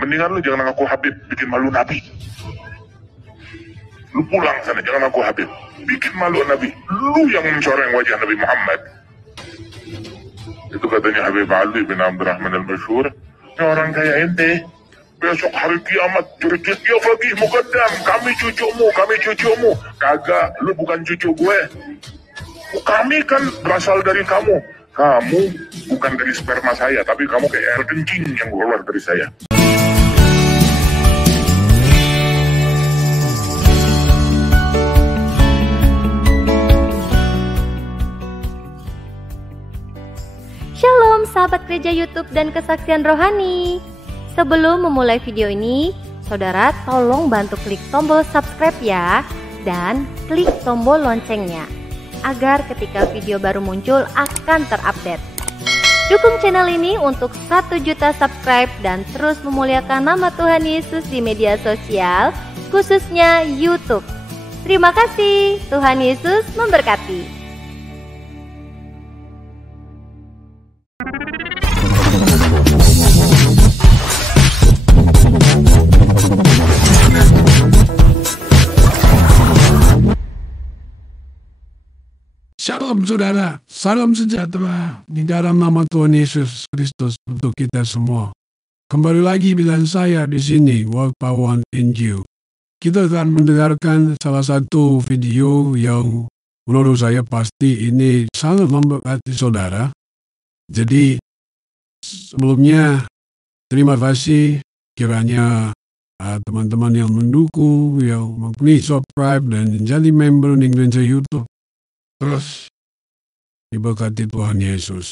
Mendingan lu jangan ngaku Habib, bikin malu Nabi. Lu pulang sana, jangan ngaku Habib, bikin malu Nabi. Lu yang mencoreng wajah Nabi Muhammad. Itu katanya Habib Ali bin Abdurrahman al-Masyhur. Ini orang kayak ente, besok hari kiamat cerita ya Faqih Muqaddam, kami cucumu. Kagak, lu bukan cucu gue. Kami kan berasal dari kamu. Kamu bukan dari sperma saya, tapi kamu kayak air kencing yang keluar dari saya. Shalom sahabat gereja YouTube dan kesaksian rohani. Sebelum memulai video ini, saudara tolong bantu klik tombol subscribe ya, dan klik tombol loncengnya agar ketika video baru muncul akan terupdate. Dukung channel ini untuk 1 juta subscribe dan terus memuliakan nama Tuhan Yesus di media sosial, khususnya YouTube. Terima kasih, Tuhan Yesus memberkati. Shalom saudara, salam sejahtera di dalam nama Tuhan Yesus Kristus untuk kita semua. Kembali lagi dengan saya di sini, World Power NGO. Kita akan mendengarkan salah satu video yang menurut saya pasti ini sangat memberkati saudara. Jadi sebelumnya terima kasih kiranya teman-teman yang mendukung, yang mengklik subscribe dan menjadi member di gereja YouTube. Terus diberkati Tuhan Yesus.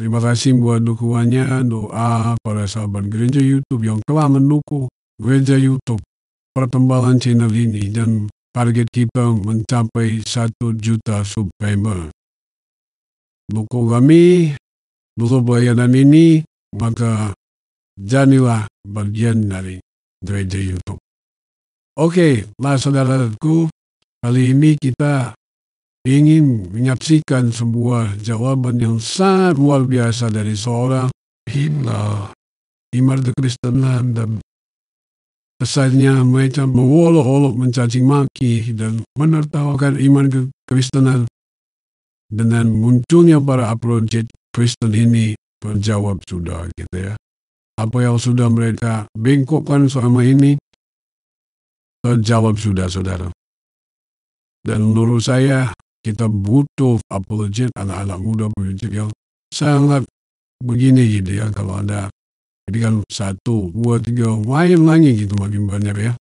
Terima kasih buat dukungannya, doa para sahabat gereja YouTube yang telah mendukung gereja YouTube perkembangan channel ini, dan target kita mencapai 1 juta subscriber. Dukung kami, dukung pelayanan ini, maka jadilah bagian dari gereja YouTube. Oke, saudaraku, kali ini kita ingin menyaksikan sebuah jawaban yang sangat luar biasa dari seorang imam Kekristenan, dan kesannya mereka mengolok-olok, mencaci maki dan menertawakan iman Kekristenan. Dengan munculnya para apologet Kristen ini berjawab sudah gitu ya. Apa yang sudah mereka bengkokkan selama ini terjawab sudah saudara. Dan menurut saya kita butuh apologet, anak-anak muda apologet yang sangat begini gitu ya. Kalau ada, jadi kan 1, 2, 3, main lagi gitu makin banyak ya.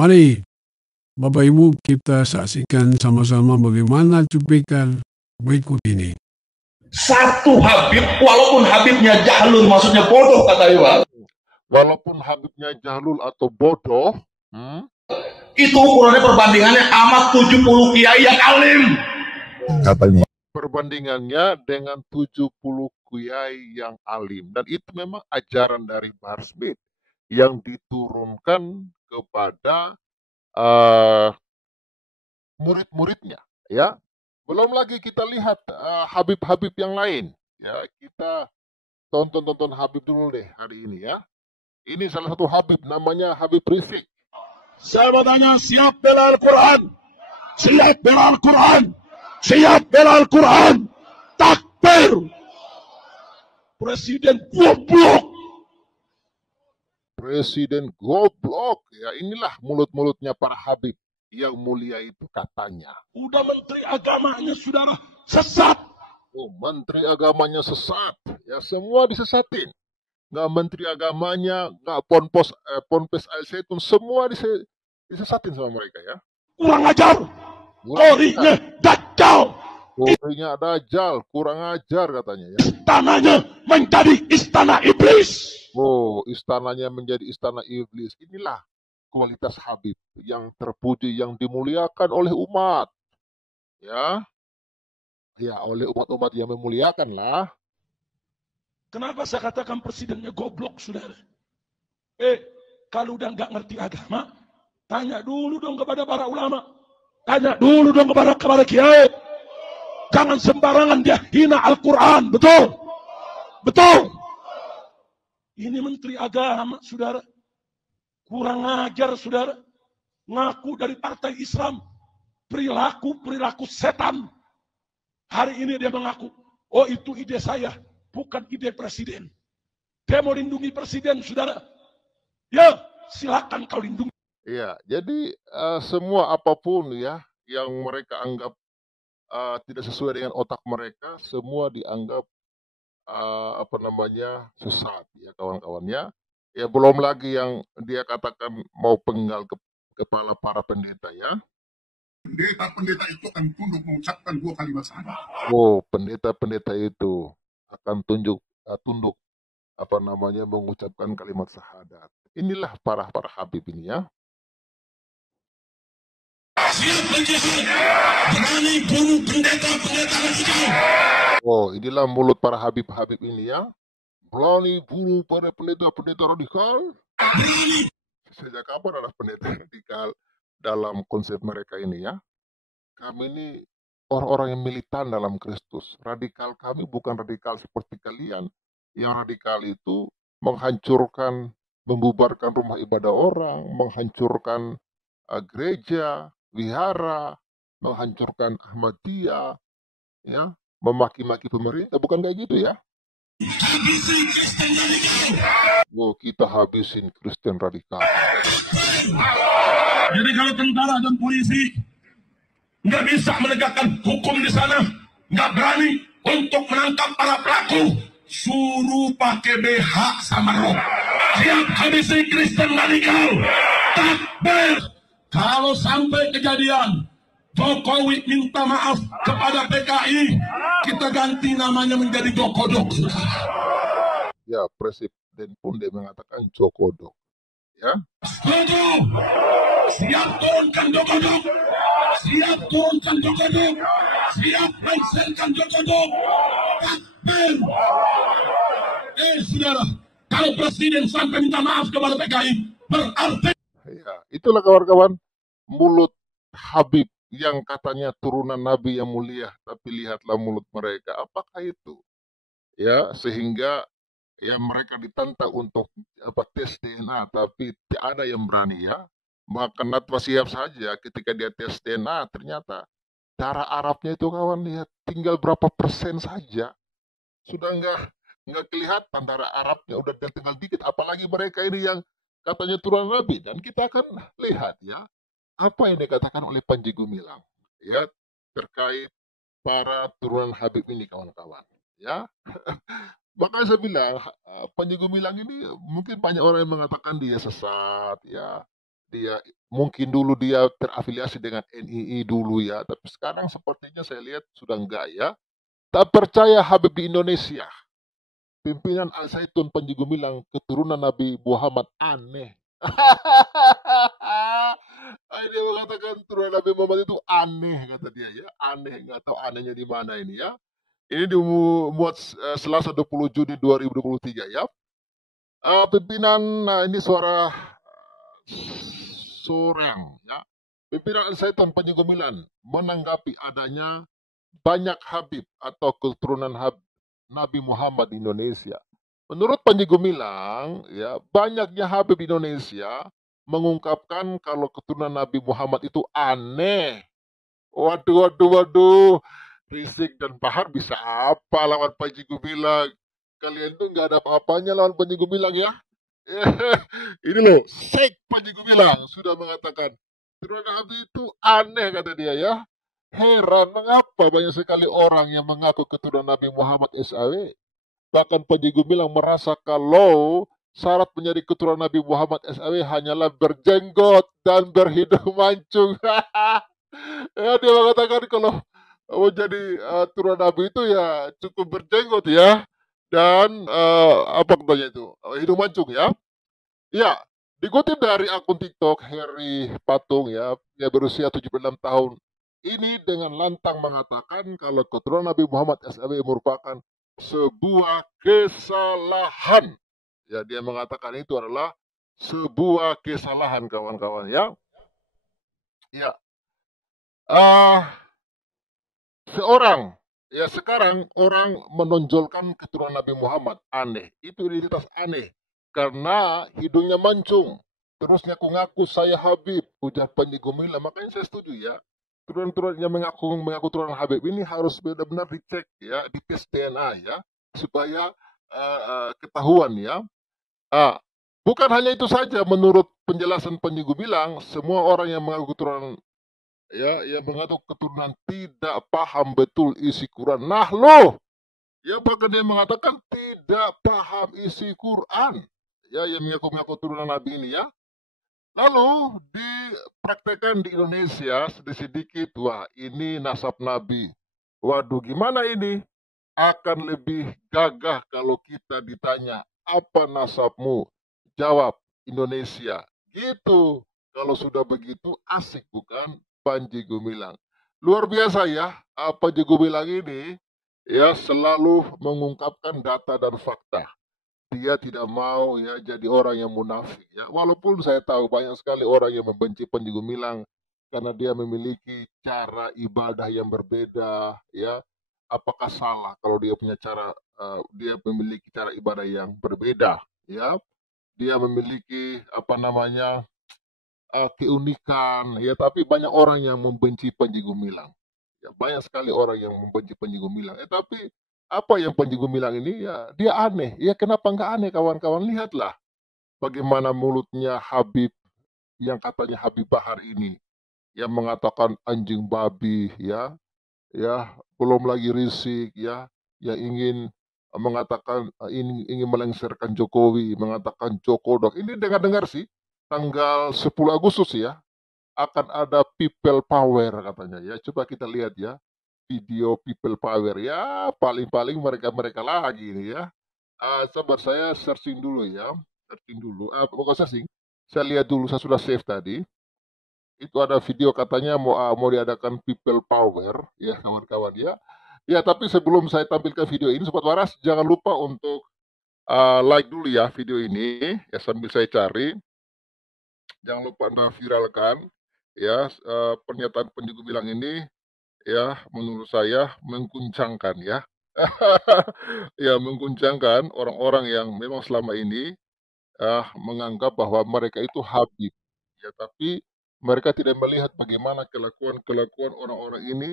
Mari Bapak Ibu kita saksikan sama-sama bagaimana cuplikan berikut ini. Satu Habib, walaupun Habibnya jahlul, maksudnya bodoh kata Iwan. Walaupun Habibnya jahlul atau bodoh, itu ukurannya perbandingannya sama 70 kiai yang alim. katanya. Perbandingannya dengan 70 kiai yang alim. Dan itu memang ajaran dari Bahar Smith yang diturunkan kepada murid-muridnya. Ya, belum lagi kita lihat Habib-Habib yang lain. Ya, kita tonton Habib dulu deh hari ini ya. Ini salah satu Habib, namanya Habib Rizik. Saya bertanya, siap bela Al-Quran? Siap bela Al-Quran? Siap bela Al-Quran? Takbir! Presiden goblok! Presiden goblok. Ya, inilah mulut-mulutnya para Habib yang mulia itu katanya. Udah menteri agamanya saudara sesat. Oh, menteri agamanya sesat. Ya, semua disesatin. Nggak menteri agamanya, nggak ponpes Al-Zaitun, semua disesatin sama mereka ya. Kurang ajar. Korinya Dajjal. Korinya Dajjal, kurang ajar katanya ya. Istananya menjadi istana iblis. Oh, istananya menjadi istana iblis. Inilah kualitas Habib yang terpuji, yang dimuliakan oleh umat. Ya, oleh umat-umat yang memuliakan lah. Kenapa saya katakan presidennya goblok, saudara? Kalau udah nggak ngerti agama, tanya dulu dong kepada para ulama. Tanya dulu dong kepada kiai. Jangan sembarangan dia hina Al-Quran, betul? Betul? Ini Menteri Agama, saudara. Kurang ajar, saudara. Ngaku dari partai Islam. Perilaku setan. Hari ini dia mengaku, oh itu ide saya, bukan ide presiden. Dia mau lindungi presiden, saudara. Ya, silakan kau lindungi. Ya, jadi semua apapun ya yang mereka anggap tidak sesuai dengan otak mereka, semua dianggap sesat ya kawan-kawannya. Ya belum lagi yang dia katakan mau penggal kepala para pendeta ya. Pendeta itu akan tunduk mengucapkan 2 kalimat syahadat. Oh, pendeta-pendeta itu akan tunduk mengucapkan kalimat syahadat. Inilah para habib ini ya. Siap menjihad, berani bunuh pendeta-pendeta radikal. Oh, inilah mulut para habib-habib ini ya. Berani bunuh para pendeta-pendeta radikal. Berani. Sejak kapan ada pendeta radikal dalam konsep mereka ini ya? Kami ini orang-orang yang militan dalam Kristus. Radikal kami bukan radikal seperti kalian. Yang radikal itu menghancurkan, membubarkan rumah ibadah orang, menghancurkan gereja, wihara, menghancurkan Ahmadiyah, ya, memaki-maki pemerintah, bukan kayak gitu ya? Habisin Kristen radikal. Wow, kita habisin Kristen radikal. Jadi kalau tentara dan polisi nggak bisa menegakkan hukum di sana, nggak berani untuk menangkap para pelaku, suruh pakai BH sama rok. Siap habisi Kristen radikal. Takbir. Kalau sampai kejadian Jokowi minta maaf kepada PKI, kita ganti namanya menjadi Jokodok. Ya, Presiden pun dia mengatakan Jokodok. Ya. Setuju. Siap turunkan Jokodok. Siap turunkan Jokodok. Siap lengserkan Jokodok. Takbir. Saudara, kalau Presiden sampai minta maaf kepada PKI, berarti Ya, itulah kawan-kawan mulut Habib yang katanya turunan Nabi yang mulia, tapi lihatlah mulut mereka. Apakah itu? Ya, sehingga ya mereka ditantang untuk tes DNA, tapi tidak ada yang berani ya. Maka Natwa Shihab saja ketika dia tes DNA, ternyata darah Arabnya itu kawan lihat tinggal berapa persen saja. Sudah nggak kelihatan darah Arabnya, udah tinggal dikit. Apalagi mereka ini yang katanya turunan Nabi. Dan kita akan lihat ya apa yang dikatakan oleh Panji Gumilang ya terkait para turunan Habib ini kawan-kawan ya. Makanya saya bilang Panji Gumilang ini mungkin banyak orang yang mengatakan dia sesat ya, dia mungkin dulu dia terafiliasi dengan NII dulu ya, tapi sekarang sepertinya saya lihat sudah enggak ya. Tak percaya Habib di Indonesia, pimpinan Al-Zaitun Panji Gumilang keturunan Nabi Muhammad aneh. Dia mengatakan turunan Nabi Muhammad itu aneh, kata dia ya, aneh, nggak tahu anehnya di mana ini ya. Ini dimuat Selasa 20 Juni 2023 ya. Pimpinan, ini suara Soreang ya. Pimpinan Al-Zaitun Panji Gumilang menanggapi adanya banyak Habib atau keturunan Nabi Muhammad di Indonesia. Menurut Panji Gumilang, ya, banyaknya Habib di Indonesia mengungkapkan kalau keturunan Nabi Muhammad itu aneh. Waduh. Rizik dan Bahar bisa apa lawan Panji Gumilang? Kalian tuh nggak ada apa-apanya lawan Panji Gumilang ya. Ini loh, Sheikh Panji Gumilang sudah mengatakan keturunan Nabi itu aneh, kata dia ya. Heran mengapa banyak sekali orang yang mengaku keturunan Nabi Muhammad SAW. Bahkan Panji Gumilang merasa kalau syarat menjadi keturunan Nabi Muhammad SAW hanyalah berjenggot dan berhidung mancung. Ya, dia mengatakan kalau mau jadi turunan Nabi itu ya cukup berjenggot ya, dan apa katanya itu, hidung mancung ya. Ya, dikutip dari akun TikTok Heri Patung ya, yang berusia 76 tahun. Ini dengan lantang mengatakan kalau keturunan Nabi Muhammad SAW merupakan sebuah kesalahan. Ya, dia mengatakan itu adalah sebuah kesalahan kawan-kawan ya. Ya. Sekarang orang menonjolkan keturunan Nabi Muhammad aneh. Itu identitas aneh. karena hidungnya mancung. Terus ngaku-ngaku saya Habib, ujar Panji Gumilang. Makanya saya setuju ya. Turunan-turunan yang mengaku turunan Habib ini harus benar-benar dicek ya, dites DNA ya, supaya ketahuan ya. Bukan hanya itu saja, menurut penjelasan Panji Gumilang, semua orang yang mengaku keturunan ya, yang mengaku keturunan tidak paham betul isi Quran. Nah loh, ya bahkan dia mengatakan tidak paham isi Quran. Ya, yang mengaku turunan Nabi ini ya. Lalu dipraktekkan di Indonesia sedikit-sedikit, wah ini nasab Nabi. Waduh, gimana ini? Akan lebih gagah kalau kita ditanya, apa nasabmu? Jawab, Indonesia. Gitu. Kalau sudah begitu, asik bukan? Panji Gumilang. Luar biasa ya, Panji Gumilang ini ya selalu mengungkapkan data dan fakta. Dia tidak mau ya jadi orang yang munafik ya. Walaupun saya tahu banyak sekali orang yang membenci Panji Gumilang karena dia memiliki cara ibadah yang berbeda ya. Apakah salah kalau dia punya cara dia memiliki cara ibadah yang berbeda ya. Dia memiliki apa namanya keunikan ya, tapi banyak orang yang membenci Panji Gumilang. Ya, banyak sekali orang yang membenci Panji Gumilang. Tapi apa yang Panji Gumilang ini ya dia aneh. Ya kenapa nggak aneh kawan-kawan? Lihatlah bagaimana mulutnya Habib yang katanya Habib Bahar ini yang mengatakan anjing babi ya, belum lagi risik ya, yang ingin mengatakan ingin melengsarkan Jokowi, mengatakan Jokodok. Ini dengar-dengar sih tanggal 10 Agustus ya akan ada people power katanya ya. Coba kita lihat ya video people power ya, paling-paling mereka lagi ini ya. Sabar, saya searching dulu ya, bukan searching, saya lihat dulu, saya sudah save tadi. Itu ada video katanya mau diadakan people power ya kawan-kawan ya. Ya, tapi sebelum saya tampilkan video ini, Sobat Waras, jangan lupa untuk like dulu ya video ini ya sambil saya cari. Jangan lupa Anda viralkan ya pernyataan Panji Gumilang ini. Ya, menurut saya mengguncangkan ya. Ya, mengguncangkan orang-orang yang memang selama ini menganggap bahwa mereka itu Habib. Ya, tapi mereka tidak melihat bagaimana kelakuan orang-orang ini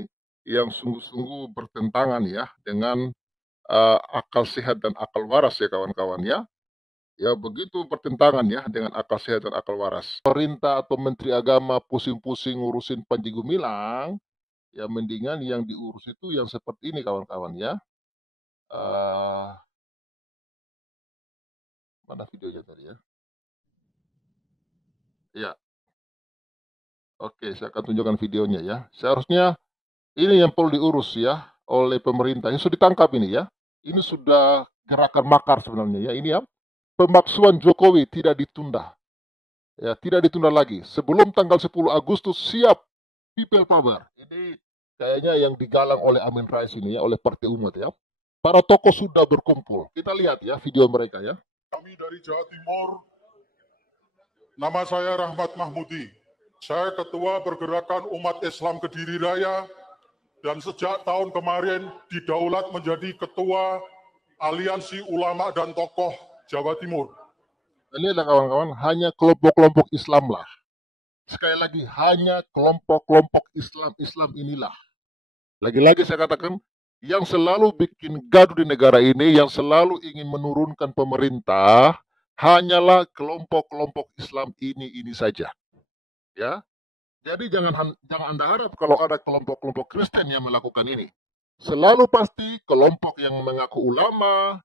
yang sungguh-sungguh bertentangan ya dengan akal sehat dan akal waras ya kawan-kawan ya. Ya, begitu bertentangan ya dengan akal sehat dan akal waras. Pemerintah atau Menteri Agama pusing-pusing ngurusin Panji Gumilang, ya mendingan yang diurus itu yang seperti ini kawan-kawan ya. Mana videonya tadi ya? Ya. Oke, saya akan tunjukkan videonya ya. Seharusnya ini yang perlu diurus ya oleh pemerintah. Ini sudah ditangkap ini ya. Ini sudah gerakan makar sebenarnya ya. Ini ya. Pemaksuan Jokowi tidak ditunda. Ya, tidak ditunda lagi. Sebelum tanggal 10 Agustus siap people power. Ini kayaknya yang digalang oleh Amin Rais ini ya, oleh Partai Umat ya. Para tokoh sudah berkumpul. Kita lihat ya video mereka ya. Kami dari Jawa Timur, nama saya Rahmat Mahmudi. Saya Ketua Pergerakan Umat Islam Kediri Raya dan sejak tahun kemarin didaulat menjadi Ketua Aliansi Ulama dan Tokoh Jawa Timur. Ini adalah kawan-kawan hanya kelompok-kelompok Islam lah. Sekali lagi hanya kelompok-kelompok Islam inilah. Lagi-lagi saya katakan yang selalu bikin gaduh di negara ini, yang selalu ingin menurunkan pemerintah hanyalah kelompok-kelompok Islam ini saja. Ya. Jadi jangan Anda harap kalau ada kelompok-kelompok Kristen yang melakukan ini. Selalu pasti kelompok yang mengaku ulama,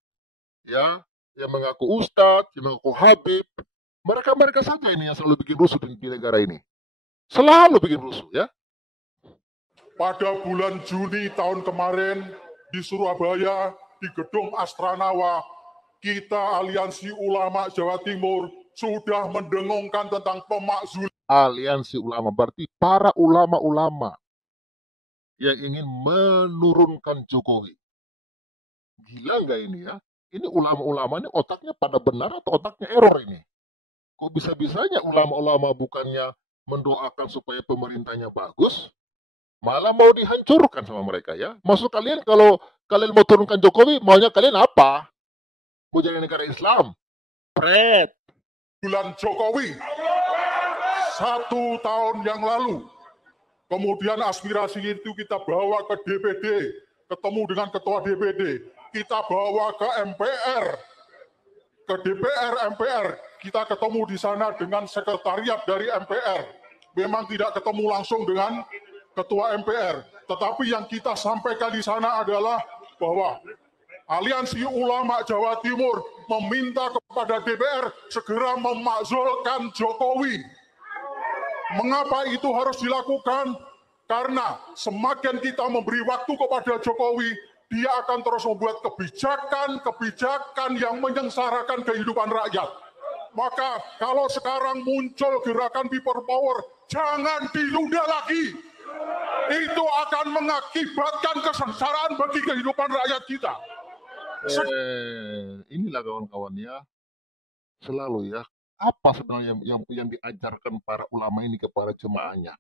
ya, yang mengaku ustadz, yang mengaku habib, mereka saja ini yang selalu bikin rusuh di negara ini. Selalu bikin rusuh ya. Pada bulan Juni tahun kemarin di Surabaya, di Gedung Astranawa, kita Aliansi Ulama Jawa Timur sudah mendengungkan tentang pemakzulan. Aliansi Ulama berarti para ulama-ulama yang ingin menurunkan Jokowi. Gila nggak ini ya? Ini ulama-ulama ini otaknya pada benar atau otaknya error ini? Kok bisa-bisanya ulama-ulama bukannya mendoakan supaya pemerintahnya bagus, malah mau dihancurkan sama mereka ya? Maksud kalian kalau kalian mau turunkan Jokowi, maunya kalian apa? Mau jadi negara Islam? Kampret. bulan Jokowi 1 tahun yang lalu. Kemudian aspirasi itu kita bawa ke DPD, ketemu dengan ketua DPD, kita bawa ke MPR, ke DPR MPR, kita ketemu di sana dengan sekretariat dari MPR. Memang tidak ketemu langsung dengan ketua MPR, tetapi yang kita sampaikan di sana adalah bahwa Aliansi Ulama Jawa Timur meminta kepada DPR segera memakzulkan Jokowi. Mengapa itu harus dilakukan? Karena semakin kita memberi waktu kepada Jokowi, dia akan terus membuat kebijakan yang menyengsarakan kehidupan rakyat. Maka kalau sekarang muncul gerakan people power, jangan ditunda lagi. Itu akan mengakibatkan kesengsaraan bagi kehidupan rakyat kita. Inilah kawan-kawan ya, selalu ya, apa sebenarnya yang diajarkan para ulama ini kepada jemaahnya?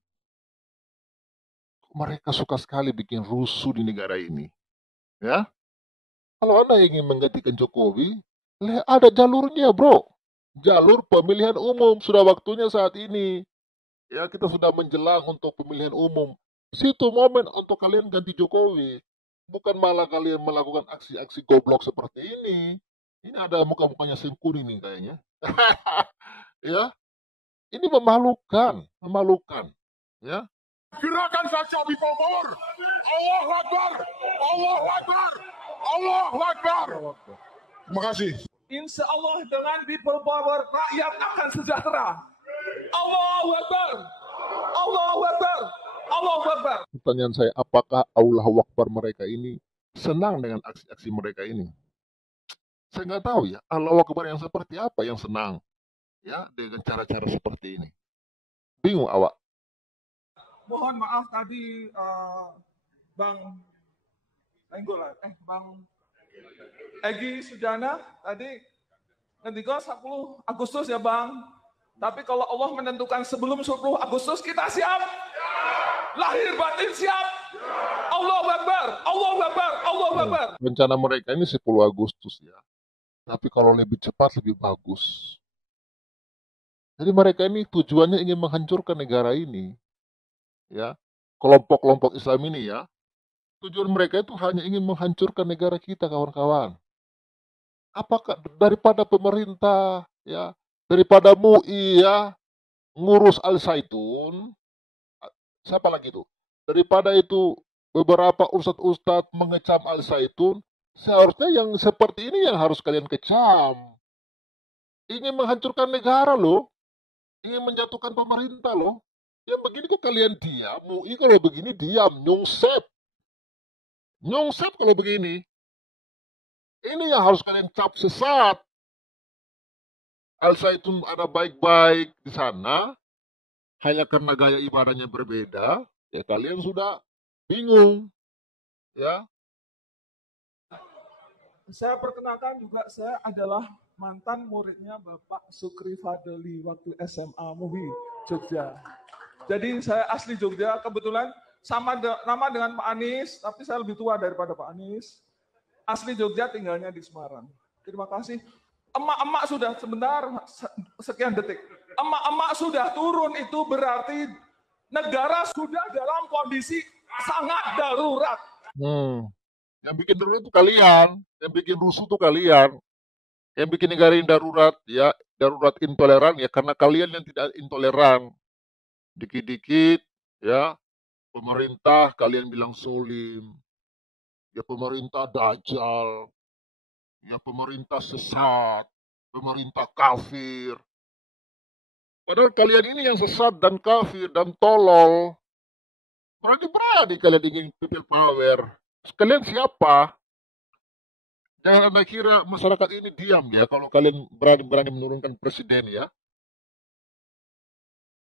Mereka suka sekali bikin rusuh di negara ini. Ya, kalau Anda ingin menggantikan Jokowi, ada jalurnya, bro. Jalur pemilihan umum sudah waktunya saat ini. Ya, kita sudah menjelang untuk pemilihan umum. Situ momen untuk kalian ganti Jokowi. Bukan malah kalian melakukan aksi-aksi goblok seperti ini. Ini ada muka-mukanya Sengkuni nih kayaknya. Ya, ini memalukan. Ya, Gerakan saja people power. Allahu Akbar. Allahu Akbar. Allahu Akbar. Terima kasih. Insya Allah dengan people power rakyat akan sejahtera. Allahu Akbar. Allahu Akbar. Allahu Akbar. pertanyaan saya, apakah Allahu Akbar mereka ini senang dengan aksi-aksi mereka ini? Saya nggak tahu ya, Allahu Akbar yang seperti apa yang senang ya dengan cara-cara seperti ini. Bingung awak. Mohon maaf tadi Bang Egy Sujana tadi ngendika 10 Agustus ya Bang. Tapi kalau Allah menentukan sebelum 10 Agustus kita siap. Lahir batin siap. Allahu Akbar. Allahu Akbar. Allahu Akbar. Rencana mereka ini 10 Agustus ya. Tapi kalau lebih cepat lebih bagus. Jadi mereka ini tujuannya ingin menghancurkan negara ini. Ya, kelompok-kelompok Islam ini ya. Tujuan mereka itu hanya ingin menghancurkan negara kita, kawan-kawan. Apakah daripada pemerintah ya, daripada MUI ya ngurus Al-Zaitun, siapa lagi tuh? Daripada itu beberapa ustadz-ustadz mengecam Al-Zaitun, seharusnya yang seperti ini yang harus kalian kecam. Ingin menghancurkan negara loh. Ingin menjatuhkan pemerintah loh. Yang begini kok kalian diam. MUI kalau begini diam. Nyungsep. Nyungsep kalau begini. Ini yang harus kalian cap sesat. Al-Zaitun ada baik-baik di sana. Hanya karena gaya ibadahnya berbeda. Ya kalian sudah bingung. Ya. Saya perkenalkan juga saya adalah mantan muridnya Bapak Sukri Fadli waktu SMA MUI Jogja. Jadi saya asli Jogja, kebetulan nama dengan Pak Anies, tapi saya lebih tua daripada Pak Anies. Asli Jogja, tinggalnya di Semarang. Terima kasih. Emak-emak sudah sebentar, sekian detik. Emak-emak sudah turun, itu berarti negara sudah dalam kondisi sangat darurat. Yang bikin darurat itu kalian, yang bikin rusuh itu kalian, yang bikin negara ini darurat, ya darurat intoleran ya karena kalian yang tidak intoleran. Dikit-dikit, ya pemerintah kalian bilang solim, ya pemerintah dajjal, ya pemerintah sesat, pemerintah kafir. Padahal kalian ini yang sesat dan kafir dan tolol. Berani-berani kalian ingin people power. Kalian siapa? Jangan Anda kira masyarakat ini diam ya kalau kalian berani-berani menurunkan presiden ya.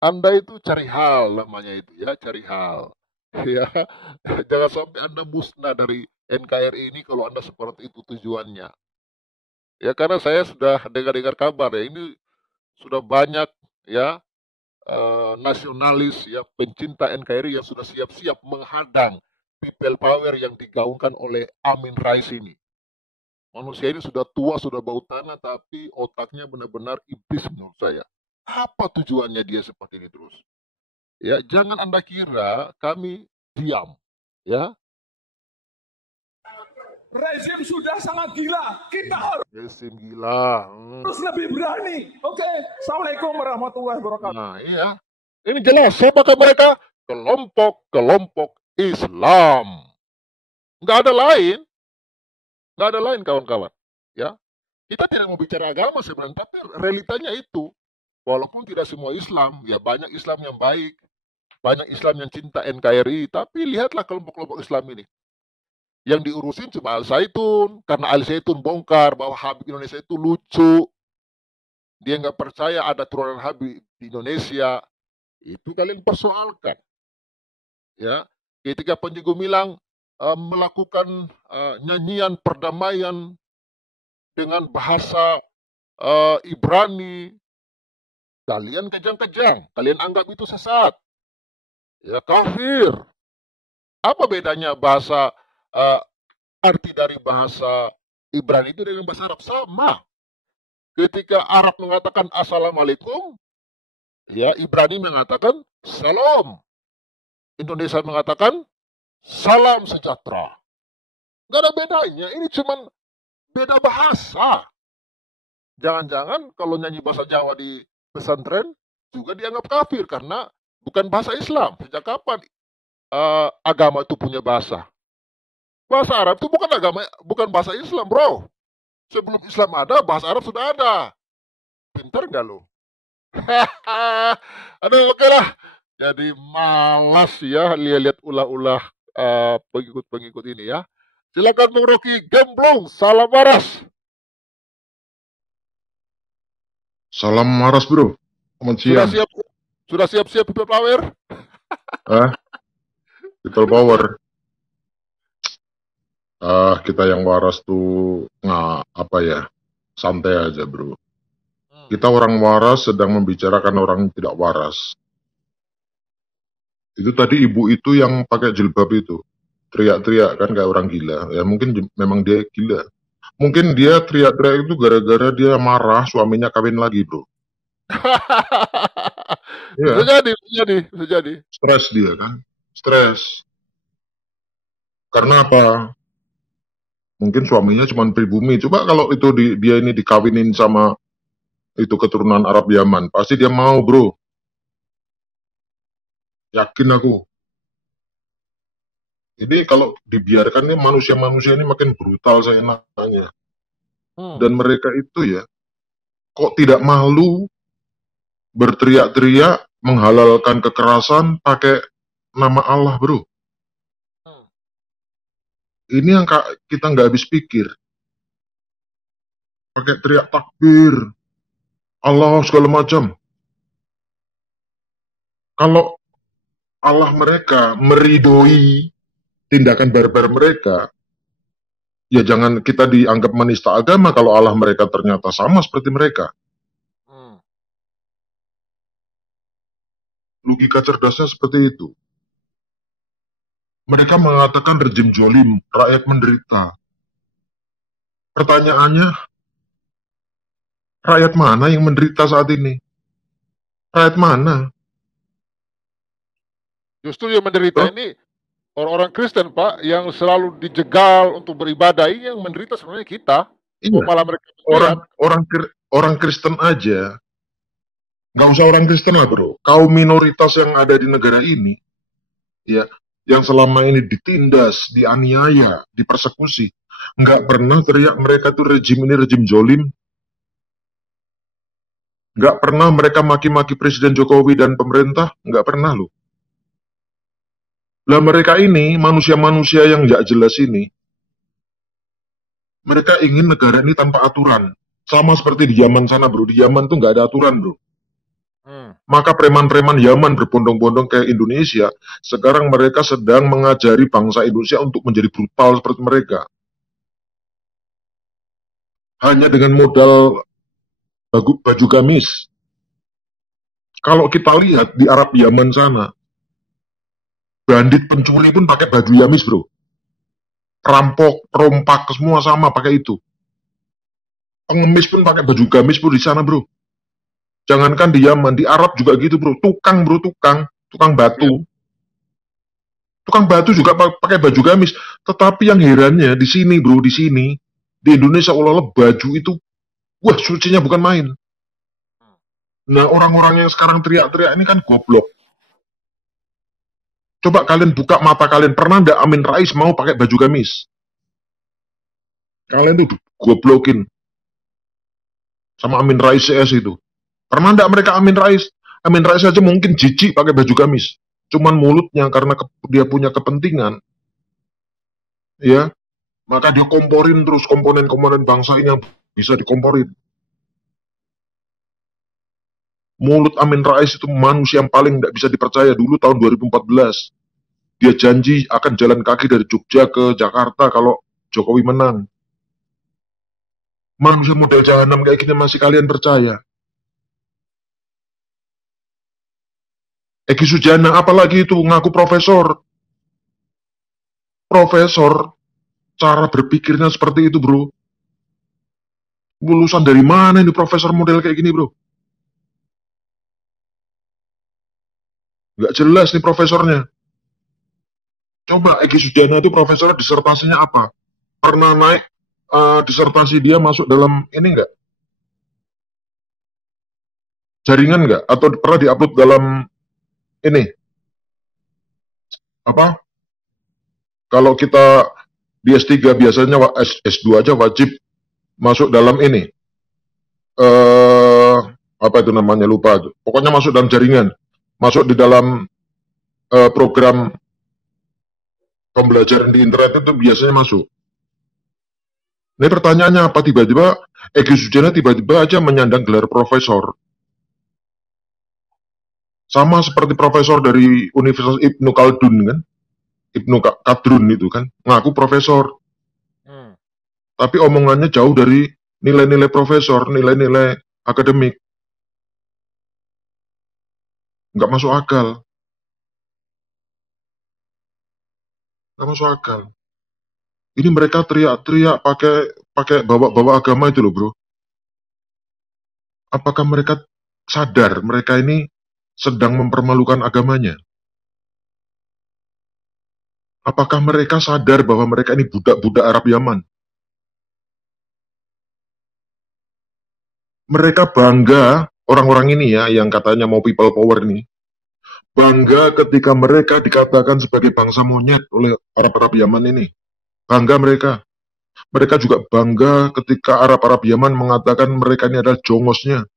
Anda itu cari hal namanya itu ya, cari hal. Ya, jangan sampai Anda musnah dari NKRI ini kalau Anda seperti itu tujuannya. Ya karena saya sudah dengar kabar ya, ini sudah banyak ya nasionalis ya pencinta NKRI yang sudah siap-siap menghadang people power yang digaungkan oleh Amin Rais ini. Manusia ini sudah tua, sudah bau tanah, tapi otaknya benar-benar iblis menurut saya. Apa tujuannya dia seperti ini terus? Ya, jangan Anda kira kami diam. Ya, Rezim sudah sangat gila. Kita harus resim gila. lebih berani. Oke. Assalamualaikum warahmatullahi wabarakatuh. Nah, iya. Ini jelas, siapakah mereka? Kelompok-kelompok Islam. Nggak ada lain. Nggak ada lain, kawan-kawan. Ya, kita tidak mau bicara agama sebenarnya, tapi realitanya itu. Walaupun tidak semua Islam, ya banyak Islam yang baik, banyak Islam yang cinta NKRI, tapi lihatlah kelompok-kelompok Islam ini. Yang diurusin cuma Al Zaitun, karena Al Zaitun bongkar bahwa Habib Indonesia itu lucu. Dia nggak percaya ada turunan Habib di Indonesia. Itu kalian persoalkan. Ya, ketika Panji Gumilang melakukan nyanyian perdamaian dengan bahasa Ibrani, kalian kejang-kejang, kalian anggap itu sesat, ya kafir. Apa bedanya bahasa arti dari bahasa Ibrani itu dengan bahasa Arab? Sama. Ketika Arab mengatakan Assalamualaikum, ya Ibrani mengatakan Salam. Indonesia mengatakan Salam sejahtera. Nggak ada bedanya, ini cuma beda bahasa. Jangan-jangan kalau nyanyi bahasa Jawa di pesantren juga dianggap kafir karena bukan bahasa Islam. Sejak kapan agama itu punya bahasa? Bahasa Arab itu bukan bahasa Islam, bro. Sebelum Islam ada, bahasa Arab sudah ada. Pintar nggak lo? Aduh, oke lah. Jadi malas ya lihat ulah-ulah pengikut-pengikut ini ya. Silakan Bung Rocky Gemblong, salam waras. Salam waras bro. Selamat siang. Sudah siap-siap people power? People power. Kita yang waras tuh santai aja bro. Kita orang waras sedang membicarakan orang tidak waras. Itu tadi ibu itu yang pakai jilbab itu teriak-teriak kan kayak orang gila. Ya mungkin memang dia gila. Mungkin dia teriak-teriak itu gara-gara dia marah suaminya kawin lagi bro. Ya. Bisa jadi. Stres dia kan. Stres. Karena apa? Mungkin suaminya cuma pribumi. Coba kalau itu dia ini dikawinin sama itu keturunan Arab Yaman, pasti dia mau bro. Yakin aku. Ini kalau dibiarkan nih manusia-manusia ini makin brutal saya nanya. Dan mereka itu ya, kok tidak malu berteriak-teriak menghalalkan kekerasan pakai nama Allah bro. Ini yang kita nggak habis pikir. Pakai teriak takbir, Allah segala macam. Kalau Allah mereka meridoi tindakan barbar mereka, ya jangan kita dianggap menista agama kalau Allah mereka ternyata sama seperti mereka. Logika cerdasnya seperti itu. Mereka mengatakan rejim jolim, rakyat menderita. Pertanyaannya, rakyat mana yang menderita saat ini? Rakyat mana? Justru yang menderita ini orang-orang Kristen, Pak, yang selalu dijegal untuk beribadah. Ini yang menderita sebenarnya kita. Iya. Malah mereka orang Kristen aja, nggak usah orang Kristen lah bro. Kaum minoritas yang ada di negara ini, ya, yang selama ini ditindas, dianiaya, dipersekusi, nggak pernah teriak mereka tuh rejim ini rejim jolim. Nggak pernah mereka maki-maki Presiden Jokowi dan pemerintah, nggak pernah loh. Lah mereka ini, manusia-manusia yang nggak jelas ini, mereka ingin negara ini tanpa aturan. Sama seperti di Yaman sana bro, di Yaman tuh nggak ada aturan bro. Maka preman-preman Yaman berbondong-bondong ke Indonesia, sekarang mereka sedang mengajari bangsa Indonesia untuk menjadi brutal seperti mereka. Hanya dengan modal baju gamis. Kalau kita lihat di Arab Yaman sana, bandit pencuri pun pakai baju gamis bro. Rampok, perompak, semua sama pakai itu. Pengemis pun pakai baju gamis bro di sana bro. Jangankan di Yaman, di Arab juga gitu bro. Tukang bro, tukang batu. Tukang batu juga pakai baju gamis. Tetapi yang herannya di sini bro, di sini di Indonesia seolah-olah baju itu wah sucinya bukan main. Nah orang-orang yang sekarang teriak-teriak ini kan goblok. Coba kalian buka mata kalian, pernah nggak Amin Rais mau pakai baju gamis? Kalian tuh goblokin sama Amin Rais CS itu. Pernah nggak mereka Amin Rais? Amin Rais aja mungkin jijik pakai baju gamis. Cuman mulutnya karena dia punya kepentingan, ya, maka dia komporin terus komponen-komponen bangsa ini yang bisa dikomporin. Mulut Amin Rais itu manusia yang paling tidak bisa dipercaya dulu tahun 2014. Dia janji akan jalan kaki dari Jogja ke Jakarta kalau Jokowi menang. Manusia model jahanam kayak gini masih kalian percaya? Egy Sujana apalagi itu ngaku profesor. Profesor, cara berpikirnya seperti itu bro. Lulusan dari mana ini profesor model kayak gini bro? Nggak jelas nih profesornya. Coba Egy Sujana itu profesornya disertasinya apa? Pernah naik disertasi dia masuk dalam ini nggak? Jaringan nggak? Atau pernah diupload dalam ini? Apa? Kalau kita di S3 biasanya S2 aja wajib masuk dalam ini. Apa itu namanya lupa tuh. Pokoknya masuk dalam jaringan. Masuk di dalam program pembelajaran di internet itu biasanya masuk. Ini pertanyaannya apa? Tiba-tiba Egy Sujana tiba-tiba aja menyandang gelar profesor. Sama seperti profesor dari Universitas Ibnu Khaldun kan? Ibnu Khaldun itu kan, ngaku profesor. Tapi omongannya jauh dari nilai-nilai profesor, nilai-nilai akademik. Nggak masuk akal. Nggak masuk akal. Ini mereka teriak-teriak pakai bawa-bawa agama itu loh bro. Apakah mereka sadar mereka ini sedang mempermalukan agamanya? Apakah mereka sadar bahwa mereka ini budak-budak Arab Yaman? Mereka bangga, orang-orang ini ya, yang katanya mau people power ini, bangga ketika mereka dikatakan sebagai bangsa monyet oleh Arab-Arab Yaman ini. Bangga mereka. Mereka juga bangga ketika Arab-Arab Yaman mengatakan mereka ini adalah jongosnya.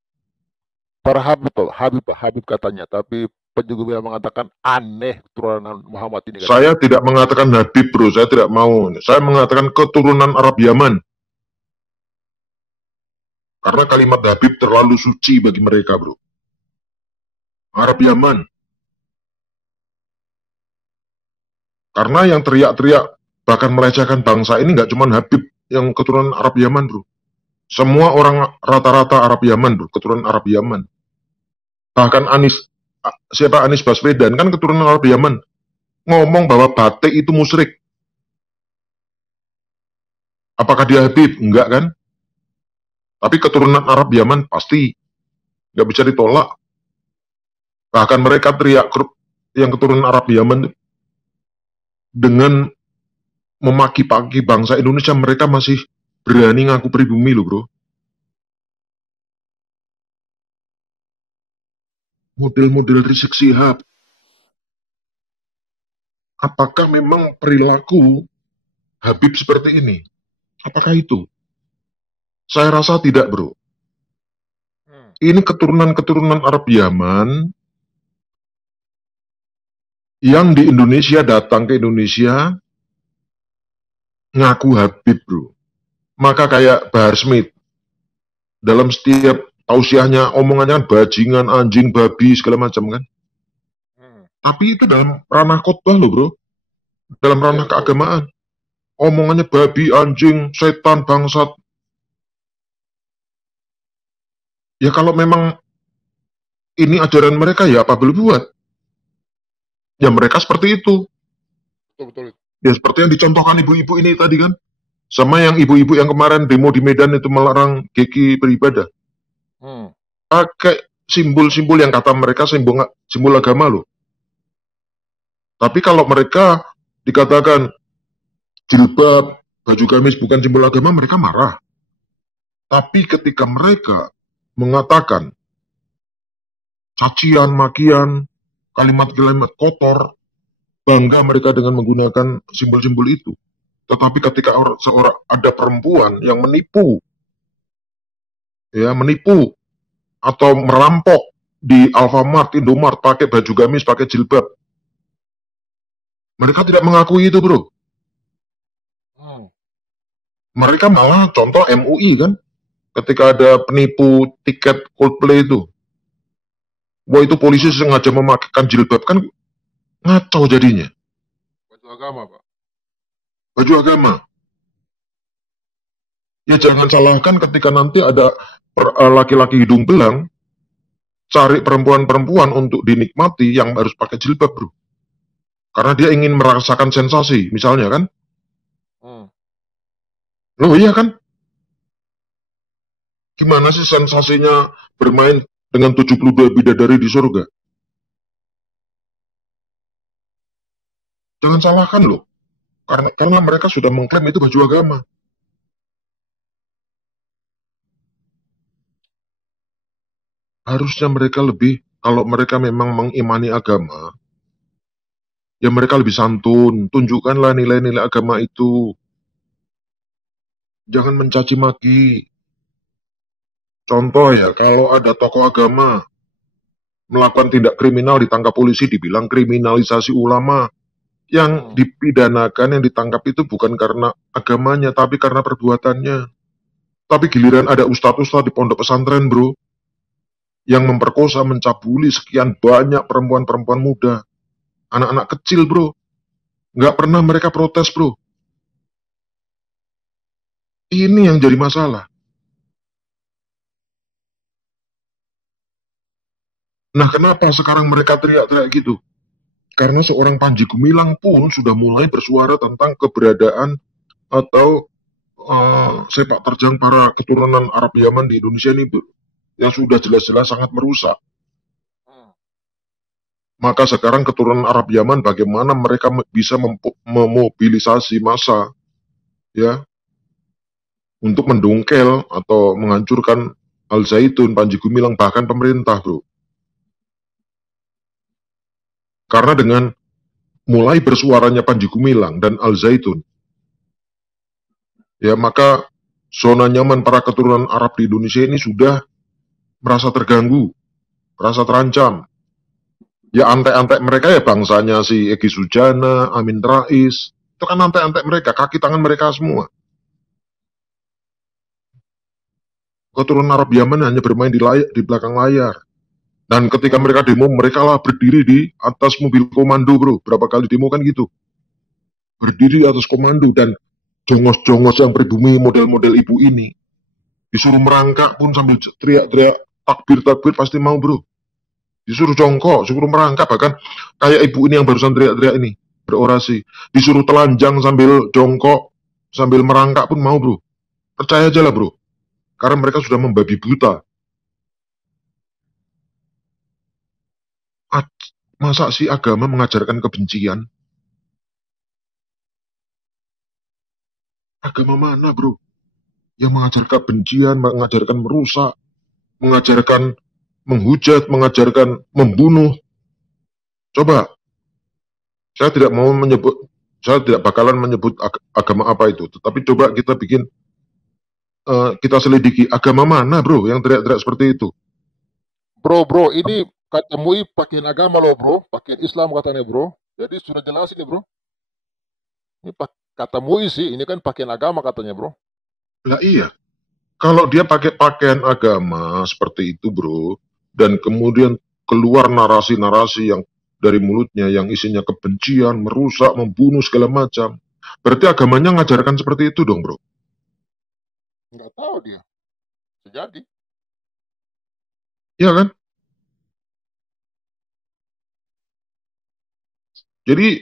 Para Habib katanya, tapi penjuga mengatakan aneh keturunan Muhammad ini. Saya tidak mengatakan Habib bro, saya tidak mau. Saya mengatakan keturunan Arab Yaman. Karena kalimat Habib terlalu suci bagi mereka bro. Arab Yaman. Karena yang teriak-teriak bahkan melecehkan bangsa ini nggak cuma Habib yang keturunan Arab Yaman bro. Semua orang rata-rata Arab Yaman bro, keturunan Arab Yaman. Bahkan Anies Baswedan kan keturunan Arab Yaman. Ngomong bahwa batik itu musyrik. Apakah dia Habib? Enggak kan? Tapi keturunan Arab Yaman pasti nggak bisa ditolak. Bahkan mereka teriak yang keturunan Arab Yaman dengan memaki-paki bangsa Indonesia, mereka masih berani ngaku pribumi loh bro. Model-model Rizik Syihab. Apakah memang perilaku Habib seperti ini? Apakah itu? Saya rasa tidak bro. Ini keturunan-keturunan Arab Yaman yang di Indonesia datang ke Indonesia ngaku Habib bro. Maka kayak Bahar Smith dalam setiap tausiahnya omongannya kan bajingan, anjing, babi segala macam kan. Tapi itu dalam ranah khotbah loh bro. Dalam ranah keagamaan. Omongannya babi, anjing, setan, bangsat. Ya kalau memang ini ajaran mereka ya apa boleh buat. Ya mereka seperti itu. Betul. Ya seperti yang dicontohkan ibu-ibu ini tadi kan. Sama yang ibu-ibu yang kemarin demo di Medan itu melarang GQ beribadah. Pakai simbol-simbol yang kata mereka simbol agama loh. Tapi kalau mereka dikatakan jilbab, baju gamis bukan simbol agama, mereka marah. Tapi ketika mereka mengatakan cacian, makian, kalimat-kalimat kotor, bangga mereka dengan menggunakan simbol-simbol itu. Tetapi ketika seorang ada perempuan yang menipu atau merampok di Alfamart, Indomart pakai baju gamis, pakai jilbab, mereka tidak mengakui itu, bro. Mereka malah contoh MUI kan, ketika ada penipu tiket Coldplay itu, wah itu polisi sengaja memakaikan jilbab, kan ngaco jadinya. Baju agama, Pak. Baju agama. Ya jangan salahkan ketika nanti ada laki-laki hidung belang cari perempuan-perempuan untuk dinikmati yang harus pakai jilbab, bro. Karena dia ingin merasakan sensasi, misalnya kan. Loh iya kan? Gimana sih sensasinya bermain dengan 72 bidadari di surga? Jangan salahkan loh. Karena mereka sudah mengklaim itu baju agama. Harusnya mereka lebih, kalau mereka memang mengimani agama, ya mereka lebih santun. Tunjukkanlah nilai-nilai agama itu. Jangan mencaci maki. Contoh ya, kalau ada tokoh agama melakukan tindak kriminal ditangkap polisi, dibilang kriminalisasi ulama. Yang dipidanakan, yang ditangkap itu bukan karena agamanya, tapi karena perbuatannya. Tapi giliran ada ustadz-ustadz di pondok pesantren, bro, yang memperkosa, mencabuli sekian banyak perempuan-perempuan muda, anak-anak kecil, bro. Nggak pernah mereka protes, bro. Ini yang jadi masalah. Nah, kenapa sekarang mereka teriak-teriak gitu? Karena seorang Panji Gumilang pun sudah mulai bersuara tentang keberadaan atau sepak terjang para keturunan Arab Yaman di Indonesia ini, yang sudah jelas-jelas sangat merusak. Maka sekarang keturunan Arab Yaman bagaimana mereka bisa memobilisasi massa ya untuk mendongkel atau menghancurkan Al Zaitun, Panji Gumilang, bahkan pemerintah, bro. Karena dengan mulai bersuaranya Panji Gumilang dan Al Zaitun, ya maka zona nyaman para keturunan Arab di Indonesia ini sudah merasa terganggu, merasa terancam. Ya antek-antek mereka ya bangsanya si Egy Sujana, Amin Rais, itu kan antek-antek mereka, kaki tangan mereka semua. Keturunan Arab Yaman hanya bermain di belakang layar. Dan ketika mereka demo, mereka lah berdiri di atas mobil komando, bro. Berapa kali demo kan gitu. Berdiri atas komando, dan jongos-jongos yang pribumi model-model ibu ini disuruh merangkak pun sambil teriak-teriak takbir-takbir pasti mau, bro. Disuruh jongkok, suruh merangkak, bahkan kayak ibu ini yang barusan teriak-teriak ini, berorasi. Disuruh telanjang sambil jongkok, sambil merangkak pun mau, bro. Percaya aja lah, bro. Karena mereka sudah membabi buta. Masa sih agama mengajarkan kebencian? Agama mana, bro? Yang mengajarkan kebencian, mengajarkan merusak, mengajarkan menghujat, mengajarkan membunuh. Coba, saya tidak bakalan menyebut agama apa itu. Tetapi coba kita kita selidiki agama mana, bro, yang teriak-teriak seperti itu. Bro, ini kata MUI pakaian agama loh, bro. Pakaian Islam katanya, bro. Jadi sudah jelas ini, bro. Ini kata MUI sih, ini kan pakaian agama katanya, bro. Lah iya. Kalau dia pakai pakaian agama seperti itu, bro, dan kemudian keluar narasi-narasi yang dari mulutnya yang isinya kebencian, merusak, membunuh segala macam, berarti agamanya ngajarkan seperti itu dong, bro. Nggak tahu dia. Sejadi. Iya kan? Jadi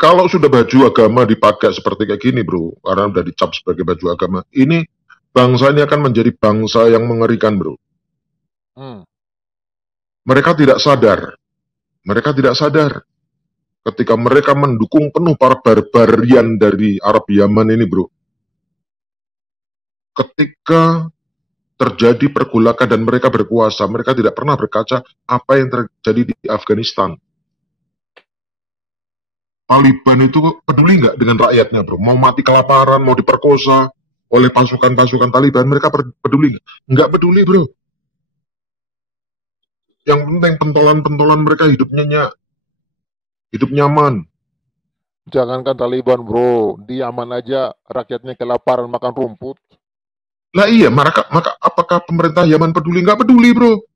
Kalau sudah baju agama dipakai seperti kayak gini bro, karena udah dicap sebagai baju agama, ini bangsa ini akan menjadi bangsa yang mengerikan bro. Mereka tidak sadar ketika mereka mendukung penuh para barbarian dari Arab Yaman ini bro. Ketika terjadi pergolakan dan mereka berkuasa, mereka tidak pernah berkaca apa yang terjadi di Afghanistan. Taliban itu peduli nggak dengan rakyatnya bro? Mau mati kelaparan, mau diperkosa oleh pasukan-pasukan Taliban, mereka peduli nggak? Nggak peduli bro. Yang penting pentolan-pentolan mereka hidup nyaman. Jangankan Taliban bro, di Yaman aja rakyatnya kelaparan makan rumput. Lah iya, maka apakah pemerintah Yaman peduli? Nggak peduli bro.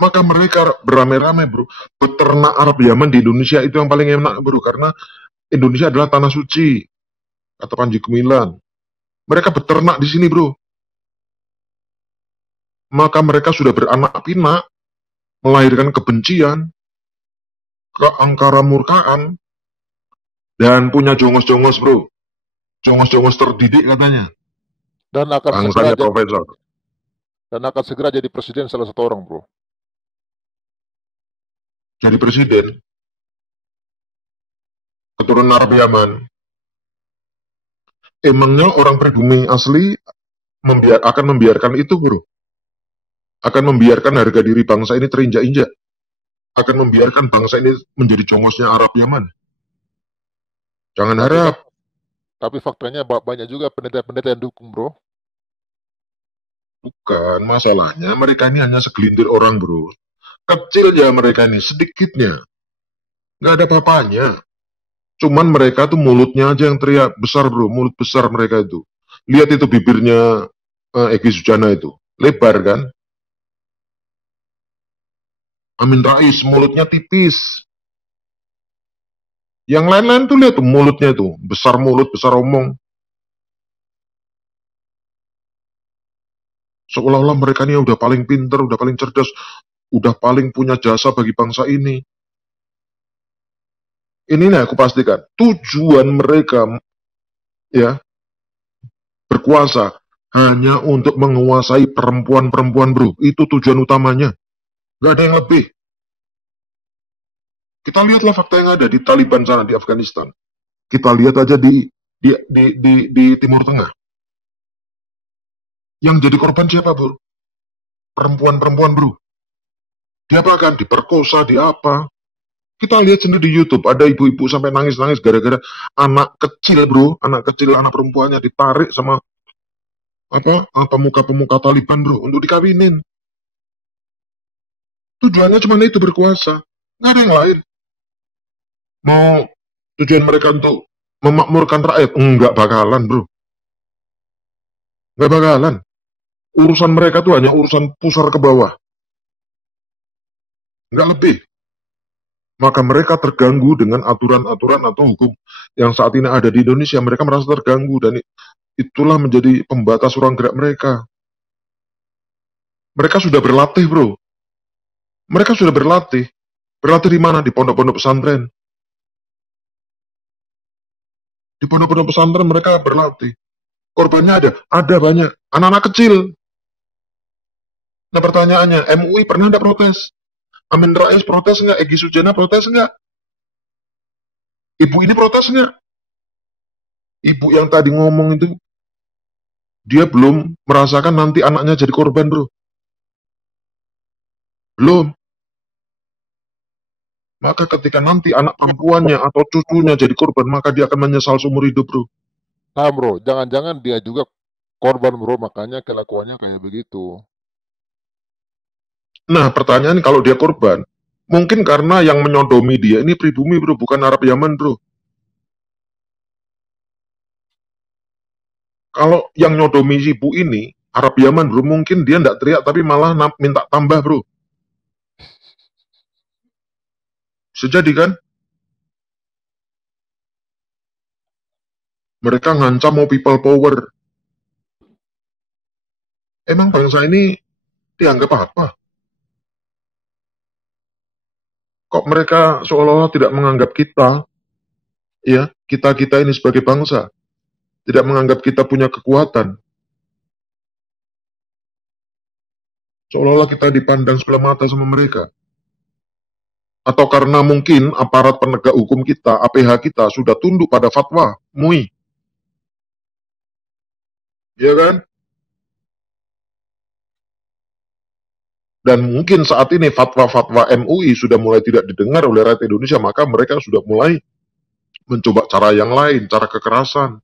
Maka mereka beramai-ramai bro. Peternak Arab Yaman di Indonesia itu yang paling enak bro. Karena Indonesia adalah tanah suci. Kata Panji Gumilang. Mereka beternak di sini bro. Maka mereka sudah beranak pinak. Melahirkan kebencian. Keangkara murkaan. Dan punya jongos-jongos bro. Jongos-jongos terdidik katanya. Dan akan Bangsanya profesor. Dan akan segera jadi presiden salah satu orang bro. Jadi presiden. Keturunan Arab Yaman. Emangnya orang pribumi asli akan membiarkan itu bro? Akan membiarkan harga diri bangsa ini terinjak-injak? Akan membiarkan bangsa ini menjadi jongosnya Arab Yaman? Jangan harap. Tapi faktanya banyak juga pendeta-pendeta yang dukung bro. Bukan, masalahnya mereka ini hanya segelintir orang bro. Kecil ya mereka ini, sedikitnya. Nggak ada apa-apanya. Cuman mereka tuh mulutnya aja yang teriak besar bro, mulut besar mereka itu. Lihat itu bibirnya Egy Sujana itu, lebar kan? Amin Rais mulutnya tipis. Yang lain-lain tuh lihat tuh mulutnya tuh, besar mulut, besar omong. Seolah-olah mereka ini udah paling pinter, udah paling cerdas, udah paling punya jasa bagi bangsa ini. Ini nih aku pastikan, tujuan mereka ya berkuasa hanya untuk menguasai perempuan-perempuan bro. Itu tujuan utamanya. Gak ada yang lebih. Kita lihatlah fakta yang ada di Taliban sana di Afghanistan. Kita lihat aja di Timur Tengah. Yang jadi korban siapa bro? Perempuan-perempuan bro. Diapakan? Diperkosa, di apa? Kita lihat sendiri di YouTube, ada ibu-ibu sampai nangis-nangis gara-gara anak kecil bro, anak kecil, anak perempuannya ditarik sama pemuka-pemuka Taliban bro untuk dikawinin. Tujuannya cuma itu, berkuasa, nggak ada yang lain. Mau tujuan mereka untuk memakmurkan rakyat? Nggak bakalan bro, nggak bakalan. Urusan mereka tuh hanya urusan pusar ke bawah, nggak lebih. Maka mereka terganggu dengan aturan-aturan atau hukum yang saat ini ada di Indonesia. Mereka merasa terganggu dan itulah menjadi pembatas ruang gerak mereka. Mereka sudah berlatih bro. Mereka sudah berlatih. Berlatih di mana? Di pondok-pondok pesantren. Di pondok-pondok pesantren mereka berlatih. Korbannya ada? Ada banyak. Anak-anak kecil. Nah pertanyaannya, MUI pernah ada protes? Amin Rais protes nggak? Egy Sujana protes nggak? Ibu ini protes nggak? Ibu yang tadi ngomong itu, dia belum merasakan nanti anaknya jadi korban bro. Belum. Maka ketika nanti anak perempuannya atau cucunya jadi korban, maka dia akan menyesal seumur hidup bro. Nah bro, jangan-jangan dia juga korban bro, makanya kelakuannya kayak begitu. Nah pertanyaan, kalau dia korban, mungkin karena yang menyodomi dia ini pribumi bro, bukan Arab Yaman bro. Kalau yang nyodomi ibu ini Arab Yaman bro, mungkin dia nggak teriak tapi malah minta tambah bro. Bisa jadi kan? Mereka ngancam mau people power. Emang bangsa ini dianggap apa? Kok mereka seolah-olah tidak menganggap kita, ya, kita ini sebagai bangsa, tidak menganggap kita punya kekuatan. Seolah-olah kita dipandang sebelah mata sama mereka. Atau karena mungkin aparat penegak hukum kita, APH kita, sudah tunduk pada fatwa MUI. Ya kan? Dan mungkin saat ini fatwa-fatwa MUI sudah mulai tidak didengar oleh rakyat Indonesia, maka mereka sudah mulai mencoba cara yang lain, cara kekerasan,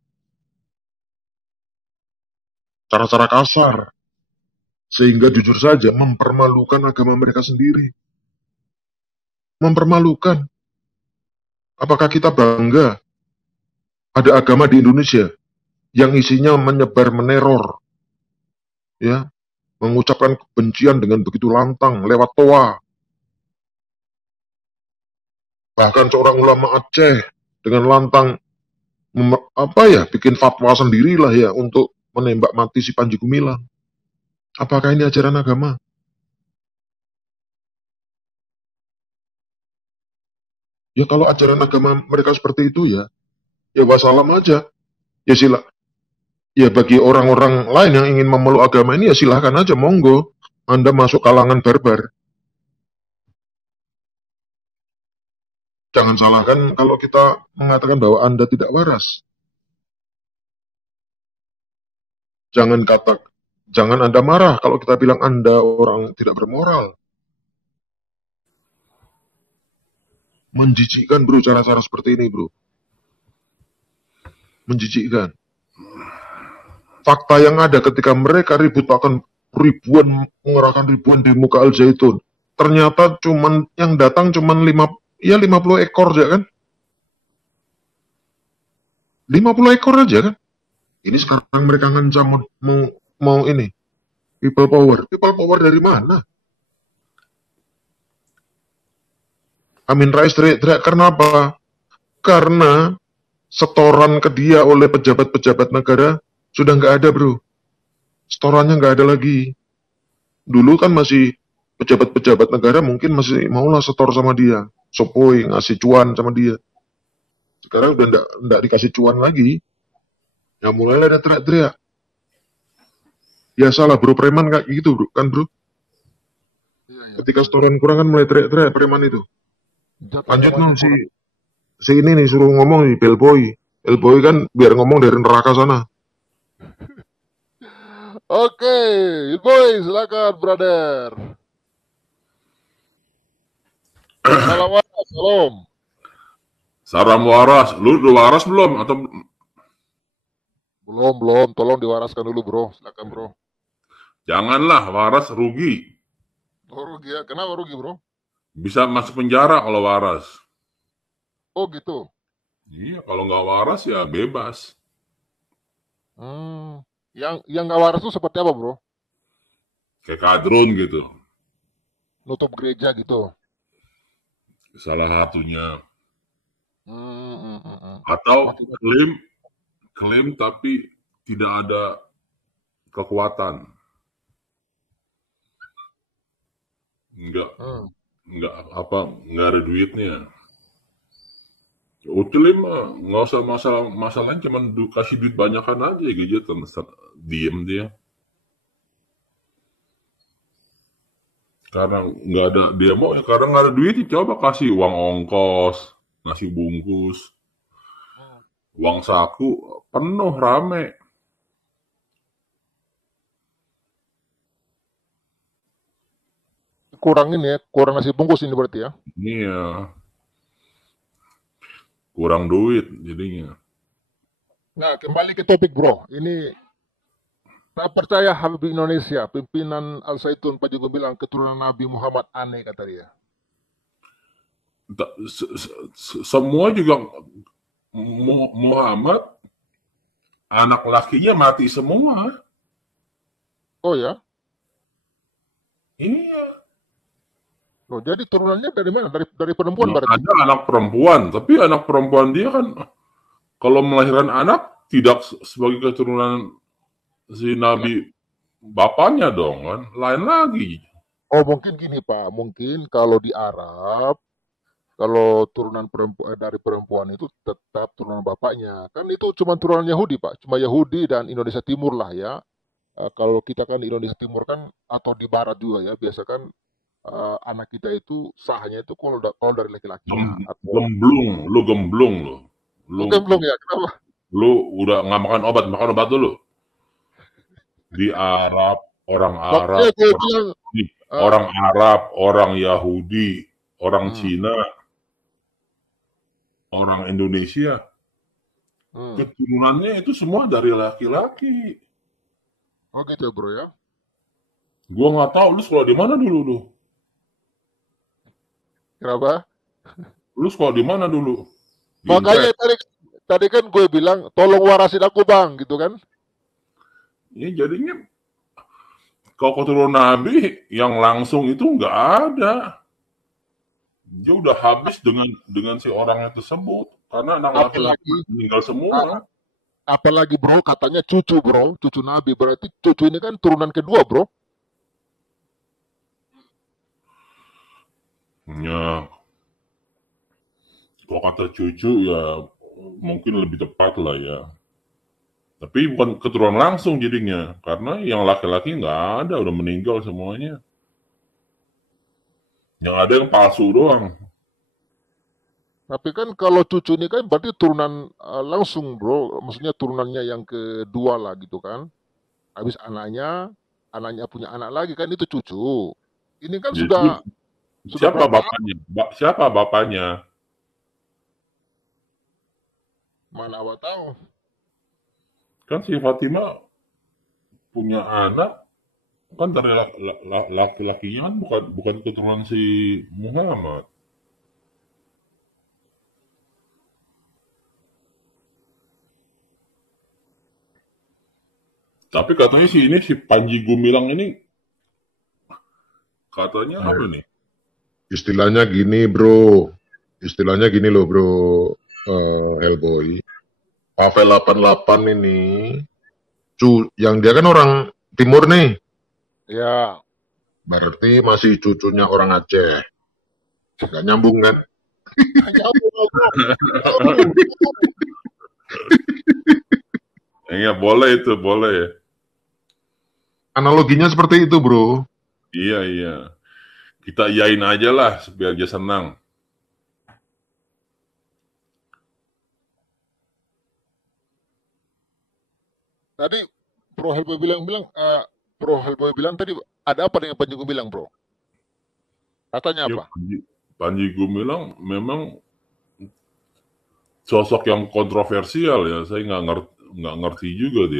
cara-cara kasar, sehingga jujur saja mempermalukan agama mereka sendiri. Mempermalukan. Apakah kita bangga ada agama di Indonesia yang isinya menyebar meneror, ya, mengucapkan kebencian dengan begitu lantang lewat toa. Bahkan seorang ulama Aceh dengan lantang bikin fatwa sendirilah ya untuk menembak mati si Panji Gumilang. Apakah ini ajaran agama? Ya kalau ajaran agama mereka seperti itu ya wassalam aja. Ya ya bagi orang-orang lain yang ingin memeluk agama ini ya silahkan aja, monggo. Anda masuk kalangan barbar. Jangan salahkan kalau kita mengatakan bahwa Anda tidak waras. Jangan Anda marah kalau kita bilang Anda orang tidak bermoral. Menjijikkan bro, cara-cara seperti ini bro. Menjijikkan. Fakta yang ada ketika mereka mengerahkan ribuan di muka Al Zaitun, ternyata yang datang cuman 50 ekor aja kan? 50 ekor aja kan? Ini sekarang mereka ngancam mau ini people power. People power dari mana? Amin Rais teriak-teriak karena apa? Karena setoran ke dia oleh pejabat-pejabat negara sudah nggak ada bro. Setorannya nggak ada lagi. Dulu kan masih pejabat-pejabat negara mungkin masih maulah setor sama dia. Sopoi ngasih cuan sama dia. Sekarang udah nggak dikasih cuan lagi. Ya mulailah ada teriak-teriak. Ya salah bro, preman kayak gitu bro, kan bro? Ketika setoran kurang kan mulai teriak-teriak preman itu. Lanjut no, si ini nih suruh ngomong nih bellboy. Bellboy kan biar ngomong dari neraka sana. Oke, boy, silakan, brother. Salam waras, salam. Salam waras. Lu udah waras belum? Atau Belum. Tolong diwaraskan dulu, bro. Silakan, bro. janganlah waras rugi. Oh, rugi ya? Kenapa rugi, bro? Bisa masuk penjara kalau waras. Oh, gitu. Iya, kalau nggak waras ya bebas. Yang nggak waras itu seperti apa, bro? Kayak kadrun gitu. Nutup gereja gitu. Salah satunya. Hmm. Atau klaim tapi tidak ada kekuatan. Enggak ada duitnya. Klaim mah nggak usah masalahnya cuman kasih duit banyakan aja gitu, diem dia. Karena nggak ada demo ya, karena nggak ada duit, coba kasih uang ongkos, ngasih bungkus, uang saku penuh rame. Kurang ini ya, kurang nasi bungkus ini berarti ya? Iya, kurang duit jadinya. Nah, kembali ke topik, bro. Ini tak percaya Habib Indonesia, pimpinan Al Zaitun Panji Gumilang keturunan Nabi Muhammad, aneh kata dia. Semua juga Muhammad anak lakinya mati semua. Oh ya? Iya. Loh, jadi turunannya dari mana? Dari perempuan berarti? Ada anak perempuan, tapi anak perempuan dia kan kalau melahirkan anak tidak sebagai keturunan si Nabi bapaknya dong kan, lain lagi. Oh, mungkin gini Pak, mungkin kalau di Arab Kalau turunan dari perempuan itu tetap turunan bapaknya. Kan itu cuma turunan Yahudi, Pak. Cuma Yahudi dan Indonesia Timur lah ya. Kalau kita kan di Indonesia Timur kan atau di Barat juga ya, biasa kan anak kita itu sahnya itu kalau dari laki-lakinya atau Gemblung lu. bukan belum ya, kenapa? Lu udah nggak makan obat dulu. Di Arab, Makanya gue bilang orang Arab, orang Yahudi, orang Cina, orang Indonesia, keturunannya itu semua dari laki-laki. oh gitu ya bro ya. Gua nggak tahu lu sekolah di mana dulu lu. Kenapa? Lu sekolah di mana dulu? Di Makanya tadi kan gue bilang tolong warasin aku bang gitu kan. Ya jadinya kalau keturunan Nabi yang langsung itu nggak ada. Dia udah habis dengan si orangnya tersebut karena anak laki-laki meninggal semua. Apalagi bro katanya cucu bro, cucu Nabi, berarti cucu ini kan turunan kedua bro. Ya, kalau kata cucu ya mungkin lebih tepat lah ya. Tapi bukan keturunan langsung jadinya, karena yang laki-laki nggak ada, udah meninggal semuanya. Yang ada yang palsu doang. Tapi kan kalau cucu ini kan berarti turunan langsung bro, maksudnya turunannya yang kedua lah gitu kan. Habis anaknya punya anak lagi kan itu cucu. Ini kan Jadi, sudah siapa berapa? bapaknya? Siapa bapaknya? Mana awak tahu? Kan si Fatimah punya anak kan dari laki-lakinya kan bukan keturunan si Muhammad. Tapi katanya si Panji Gumilang ini katanya apa nih? Istilahnya gini bro, loh bro, Hellboy. Pavel 88 ini, yang dia kan orang timur nih. Ya. Berarti masih cucunya orang Aceh. Gak nyambung kan? Iya boleh itu, boleh. Analoginya seperti itu bro. Iya. Kita iyain aja lah biar dia senang. Tadi Bro Hellboy bilang tadi ada apa dengan Panji Gumilang bro? Katanya apa? Panji Gumilang memang sosok yang kontroversial ya. Saya nggak ngerti juga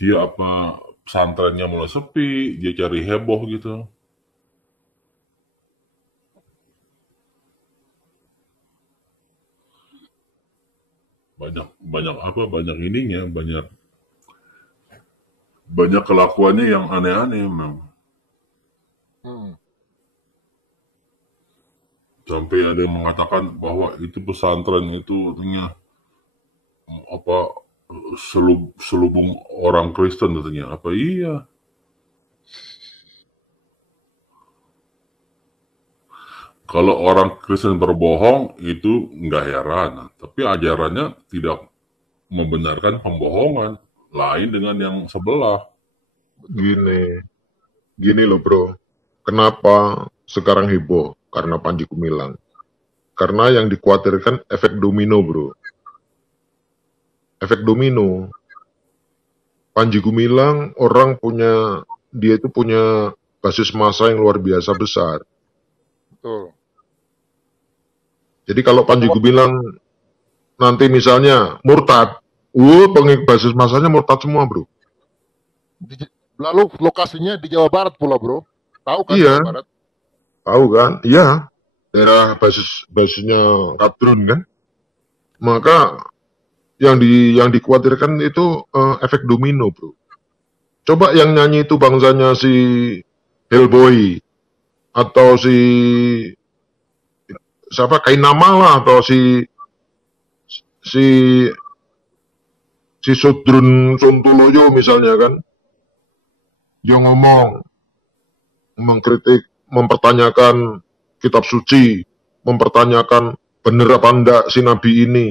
dia apa pesantrennya mulai sepi, dia cari heboh gitu. Banyak ininya, banyak kelakuannya yang aneh-aneh memang. Sampai ada yang mengatakan bahwa itu pesantren itu artinya apa selubung orang Kristen katanya. Apa iya? Kalau orang Kristen berbohong itu nggak heran, tapi ajarannya tidak membenarkan pembohongan, lain dengan yang sebelah. Gini loh bro, kenapa sekarang heboh? Karena Panji Gumilang. Karena yang dikhawatirkan efek domino bro. Efek domino. Panji Gumilang dia itu punya basis massa yang luar biasa besar. Betul. Jadi kalau Panji Gumilang nanti misalnya murtad, basis masanya murtad semua bro. Lalu lokasinya di Jawa Barat pula bro, tahu kan? Iya. Jawa Barat? Tahu kan? Iya. Daerah basisnya Kadrun kan. Maka yang dikhawatirkan itu efek domino bro. Coba yang nyanyi itu bangsanya si Hellboy atau siapa Kainama lah atau si Sodrun Sontoloyo misalnya kan, dia ngomong mengkritik mempertanyakan kitab suci, mempertanyakan bener apa enggak si Nabi ini.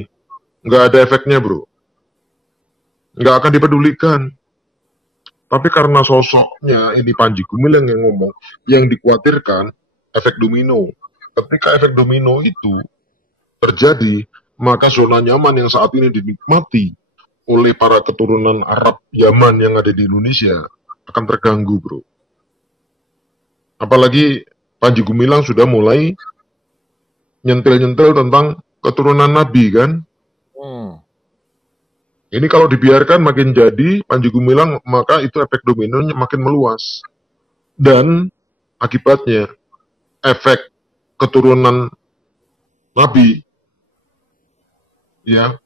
Nggak ada efeknya, bro. Nggak akan dipedulikan. Tapi karena sosoknya ini Panji Gumilang yang ngomong, yang dikhawatirkan efek domino. Ketika efek domino itu terjadi, maka zona nyaman yang saat ini dinikmati oleh para keturunan Arab Yaman yang ada di Indonesia akan terganggu, bro. Apalagi Panji Gumilang sudah mulai nyentil-nyentil tentang keturunan Nabi, kan? Ini kalau dibiarkan makin jadi Panji Gumilang, maka itu efek dominonya makin meluas. Dan akibatnya efek keturunan Nabi, ya,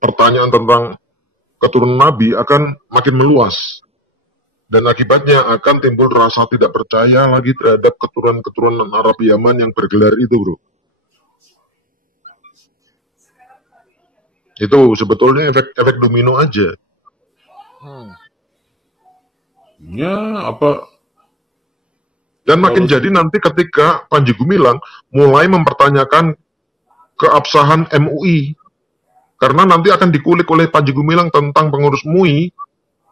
pertanyaan tentang keturunan Nabi akan makin meluas. Dan akibatnya akan timbul rasa tidak percaya lagi terhadap keturunan-keturunan Arab Yaman yang bergelar itu, bro. Itu sebetulnya efek domino aja. Ya, apa? Dan makin jadi nanti ketika Panji Gumilang mulai mempertanyakan keabsahan MUI. Karena nanti akan dikulik oleh Panji Gumilang tentang pengurus MUI,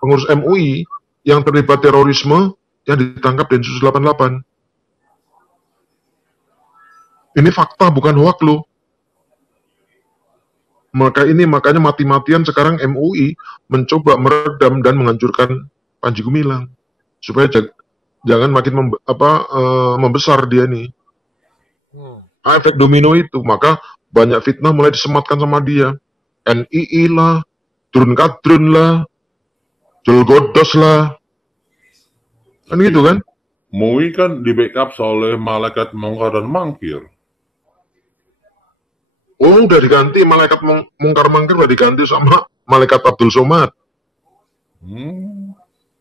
pengurus MUI yang terlibat terorisme yang ditangkap Densus 88. Ini fakta, bukan hoak loh. Makanya mati-matian sekarang MUI mencoba meredam dan menghancurkan Panji Gumilang supaya jangan makin membesar dia nih. Efek domino itu, maka banyak fitnah mulai disematkan sama dia. NII lah, Drun Kadrun lah, Jol Godos lah, kan gitu kan? MUI kan di backup oleh malaikat mungkar dan mangkir. Oh, udah diganti, malaikat mungkar mangkir udah diganti sama malaikat Abdul Somad.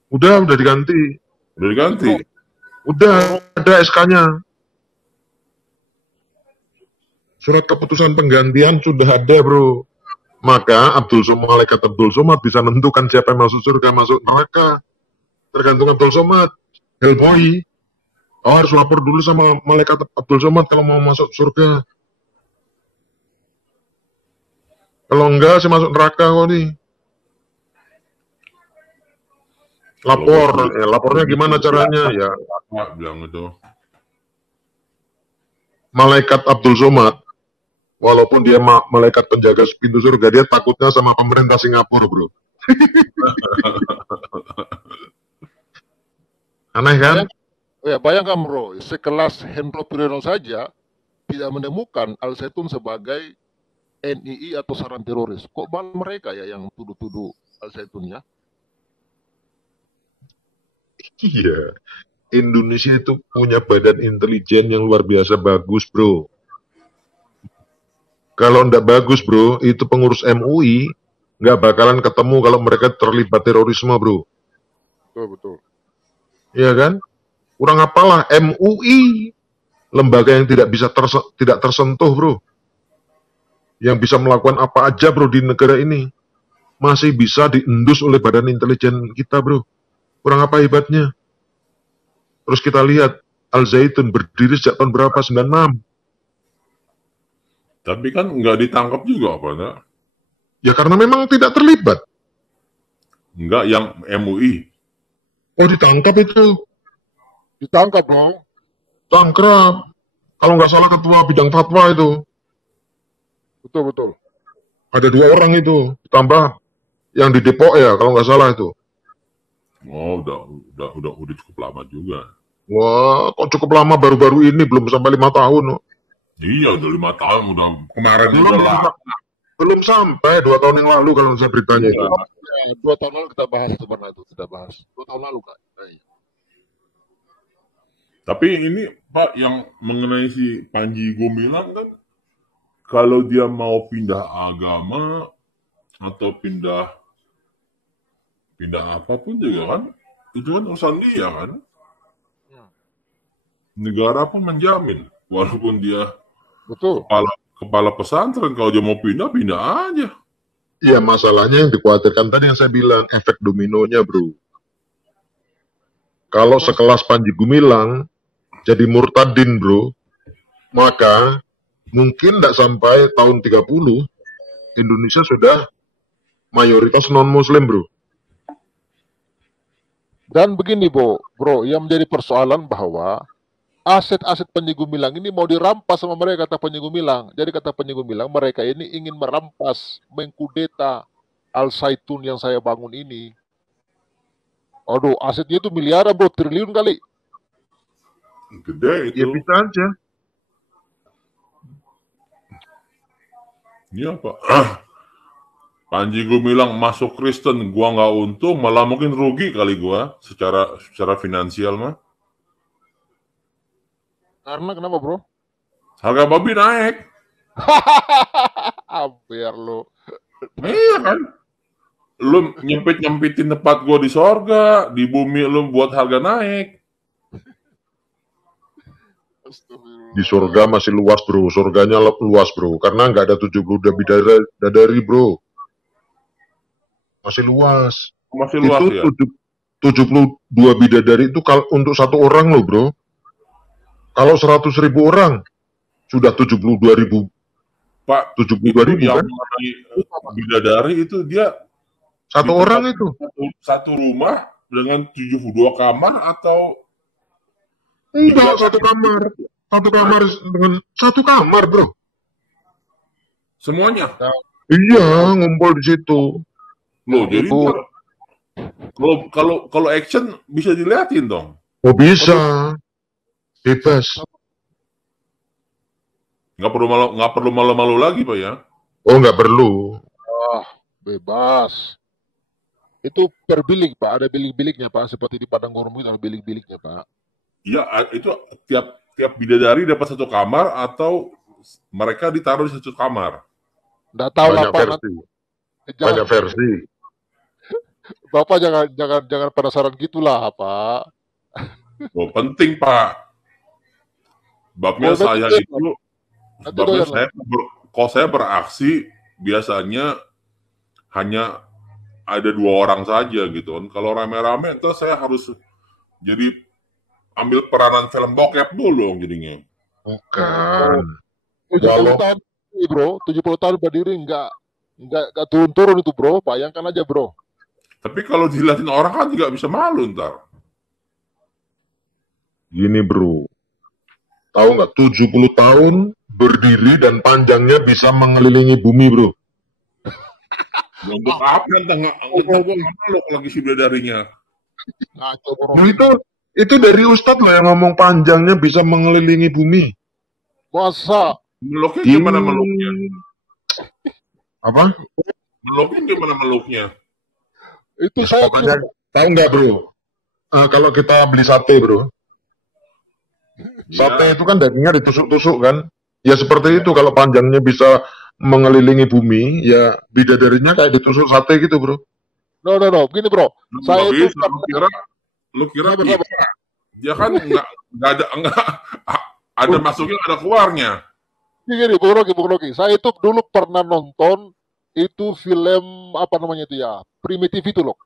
Udah diganti. Udah diganti? Udah, ada SK-nya. Surat keputusan penggantian sudah ada, bro. Maka malaikat Abdul Somad bisa menentukan siapa yang masuk surga, masuk neraka. Tergantung Abdul Somad. Hellboy. Oh, harus lapor dulu sama malaikat Abdul Somad kalau mau masuk surga. Kalau enggak, saya masuk neraka kok nih. Lapornya gimana caranya? Ya, bilang itu. Malaikat Abdul Somad, walaupun dia malaikat penjaga pintu surga, dia takutnya sama pemerintah Singapura, bro. Aneh kan? Bayangkan, bro, sekelas Hendro Priyono saja tidak menemukan Al Zaitun sebagai NII atau sarang teroris. Kok malah mereka ya yang tuduh-tuduh Al Zaitun ya? Iya, Indonesia itu punya badan intelijen yang luar biasa bagus, bro. Kalau ndak bagus, bro, itu pengurus MUI nggak bakalan ketemu kalau mereka terlibat terorisme, bro. Betul. Iya kan? Kurang apalah MUI, lembaga yang tidak tersentuh, bro. Yang bisa melakukan apa aja, bro, di negara ini. Masih bisa diendus oleh badan intelijen kita, bro. Kurang apa hebatnya? Terus kita lihat, Al Zaitun berdiri sejak tahun berapa? 96. Tapi kan nggak ditangkap juga, apa enggak? Ya karena memang tidak terlibat. Enggak, yang MUI. Oh, ditangkap itu. Ditangkap dong. Tangkrap. Kalau nggak salah ketua bidang fatwa itu. Betul. Ada 2 orang itu, tambah yang di Depok ya, kalau nggak salah itu. Oh, udah cukup lama juga. Wah, kok cukup lama, baru-baru ini, belum sampai 5 tahun. Oh. Iya, udah 5 tahun, udah kemarin belum sampai 2 tahun yang lalu kalau saya beritanya itu. Ya, 2 tahun lalu kita bahas itu pernah itu, 2 tahun lalu, Kak. Tapi ini, Pak, yang mengenai si Panji Gumilang kan, kalau dia mau pindah agama atau pindah apapun juga kan, itu kan urusan dia kan. Negara pun menjamin, walaupun dia kepala pesantren, kalau dia mau pindah aja. Iya, masalahnya yang dikhawatirkan tadi yang saya bilang, efek dominonya, bro. Kalau sekelas Panji Gumilang jadi murtadin bro, maka mungkin tidak sampai tahun 30 Indonesia sudah mayoritas non-muslim bro. Dan begini bro, yang menjadi persoalan bahwa aset-aset Panji Gumilang ini mau dirampas sama mereka, kata Panji Gumilang. Jadi kata Panji Gumilang, mereka ini ingin merampas, mengkudeta Al Zaitun yang saya bangun ini. Aduh, asetnya itu miliaran bro, triliun kali. Gede itu. Ya bisa aja. Ini apa? Panji Gumilang masuk Kristen, gua nggak untung, malah mungkin rugi kali gua secara finansial mah. Karena kenapa bro? Harga babi naik. Biar lo. Iya kan? Lu nyempit-nyempitin tempat gua di sorga, di bumi lu buat harga naik. Di surga masih luas bro, surganya luas bro, karena nggak ada 70 bidadari bro. Masih luas. Masih luas itu ya? 72 bidadari itu untuk satu orang loh bro. Kalau 100.000 orang, sudah 72.000. Pak, 72.000 yang kan? bidadari itu dia Satu orang itu. Satu rumah dengan 72 kamar atau Enggak, satu kamar. Satu kamar dengan satu kamar bro. semuanya? Iya, ngumpul di situ. Loh, jadi kalau action bisa diliatin dong. Oh bisa, bebas. Nggak perlu malu-malu lagi pak ya? Oh nggak perlu. Bebas. Itu per bilik pak, ada bilik-biliknya pak, seperti di Padang Gurun itu ada bilik-biliknya pak. Iya, itu tiap bidadari dapat satu kamar atau mereka ditaruh di satu kamar? Nggak tahu Banyak lah pak. versi. Banyak versi. Bapak jangan penasaran gitulah pak. Oh, penting pak. Sebabnya saya itu, kalau saya beraksi biasanya hanya ada 2 orang saja gitu kan. Kalau rame-rame entar saya harus jadi ambil peranan film bokep dulu jadinya. Bukan. 70 tahun bro, 70 tahun berdiri nggak turun-turun itu bro, bayangkan aja bro. Tapi kalau dilihatin orang kan juga bisa malu ntar. Gini bro, tahu nggak 70 tahun berdiri dan panjangnya bisa mengelilingi bumi bro. Untuk apa nggak malu lagi si bidadarinya. Ngaco bro. Nah, itu dari Ustadz loh yang ngomong panjangnya bisa mengelilingi bumi. Masa? Meluknya gimana meluknya? Apa? Meluknya gimana meluknya? Itu saya Pokoknya, tahu nggak bro? Kalau kita beli sate bro, sate itu kan dagingnya ditusuk-tusuk kan? Ya seperti itu, kalau panjangnya bisa mengelilingi bumi, ya bidadarinya kayak ditusuk sate gitu bro. No, gini bro. Saya itu lu kira bisa. Dia kan nggak ada masuknya, ada keluarnya. Gini, Bung Rocky. Saya itu dulu pernah nonton itu film apa namanya itu ya, Primitif itu loh.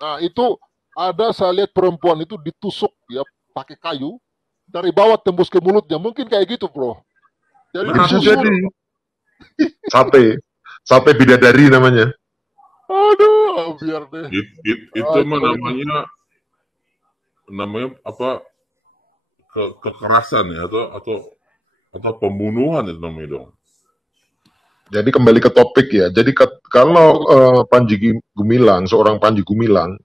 Nah itu ada saya lihat perempuan itu ditusuk ya pakai kayu dari bawah tembus ke mulutnya, mungkin kayak gitu bro. Jadi Bisa jadi sate bidadari namanya. Aduh, biar deh. Itu mah namanya apa, kekerasan ya atau pembunuhan itu namanya dong. Jadi kembali ke topik ya. Jadi kalau Panji Gumilang, seorang Panji Gumilang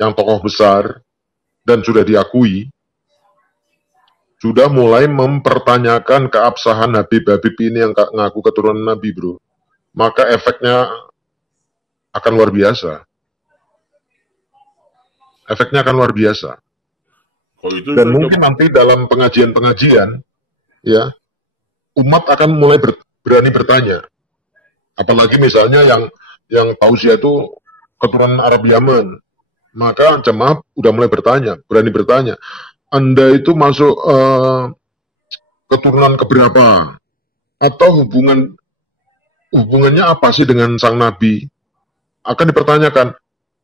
yang tokoh besar dan sudah diakui, sudah mulai mempertanyakan keabsahan Habib-Habib ini yang ngaku keturunan Nabi bro, maka efeknya akan luar biasa. Efeknya akan luar biasa. Dan mungkin nanti dalam pengajian-pengajian, ya, umat akan mulai berani bertanya. Apalagi misalnya yang tausiah itu keturunan Arab Yaman, maka jemaah udah mulai berani bertanya. Anda itu masuk keturunan keberapa? Atau hubungannya apa sih dengan sang Nabi? Akan dipertanyakan,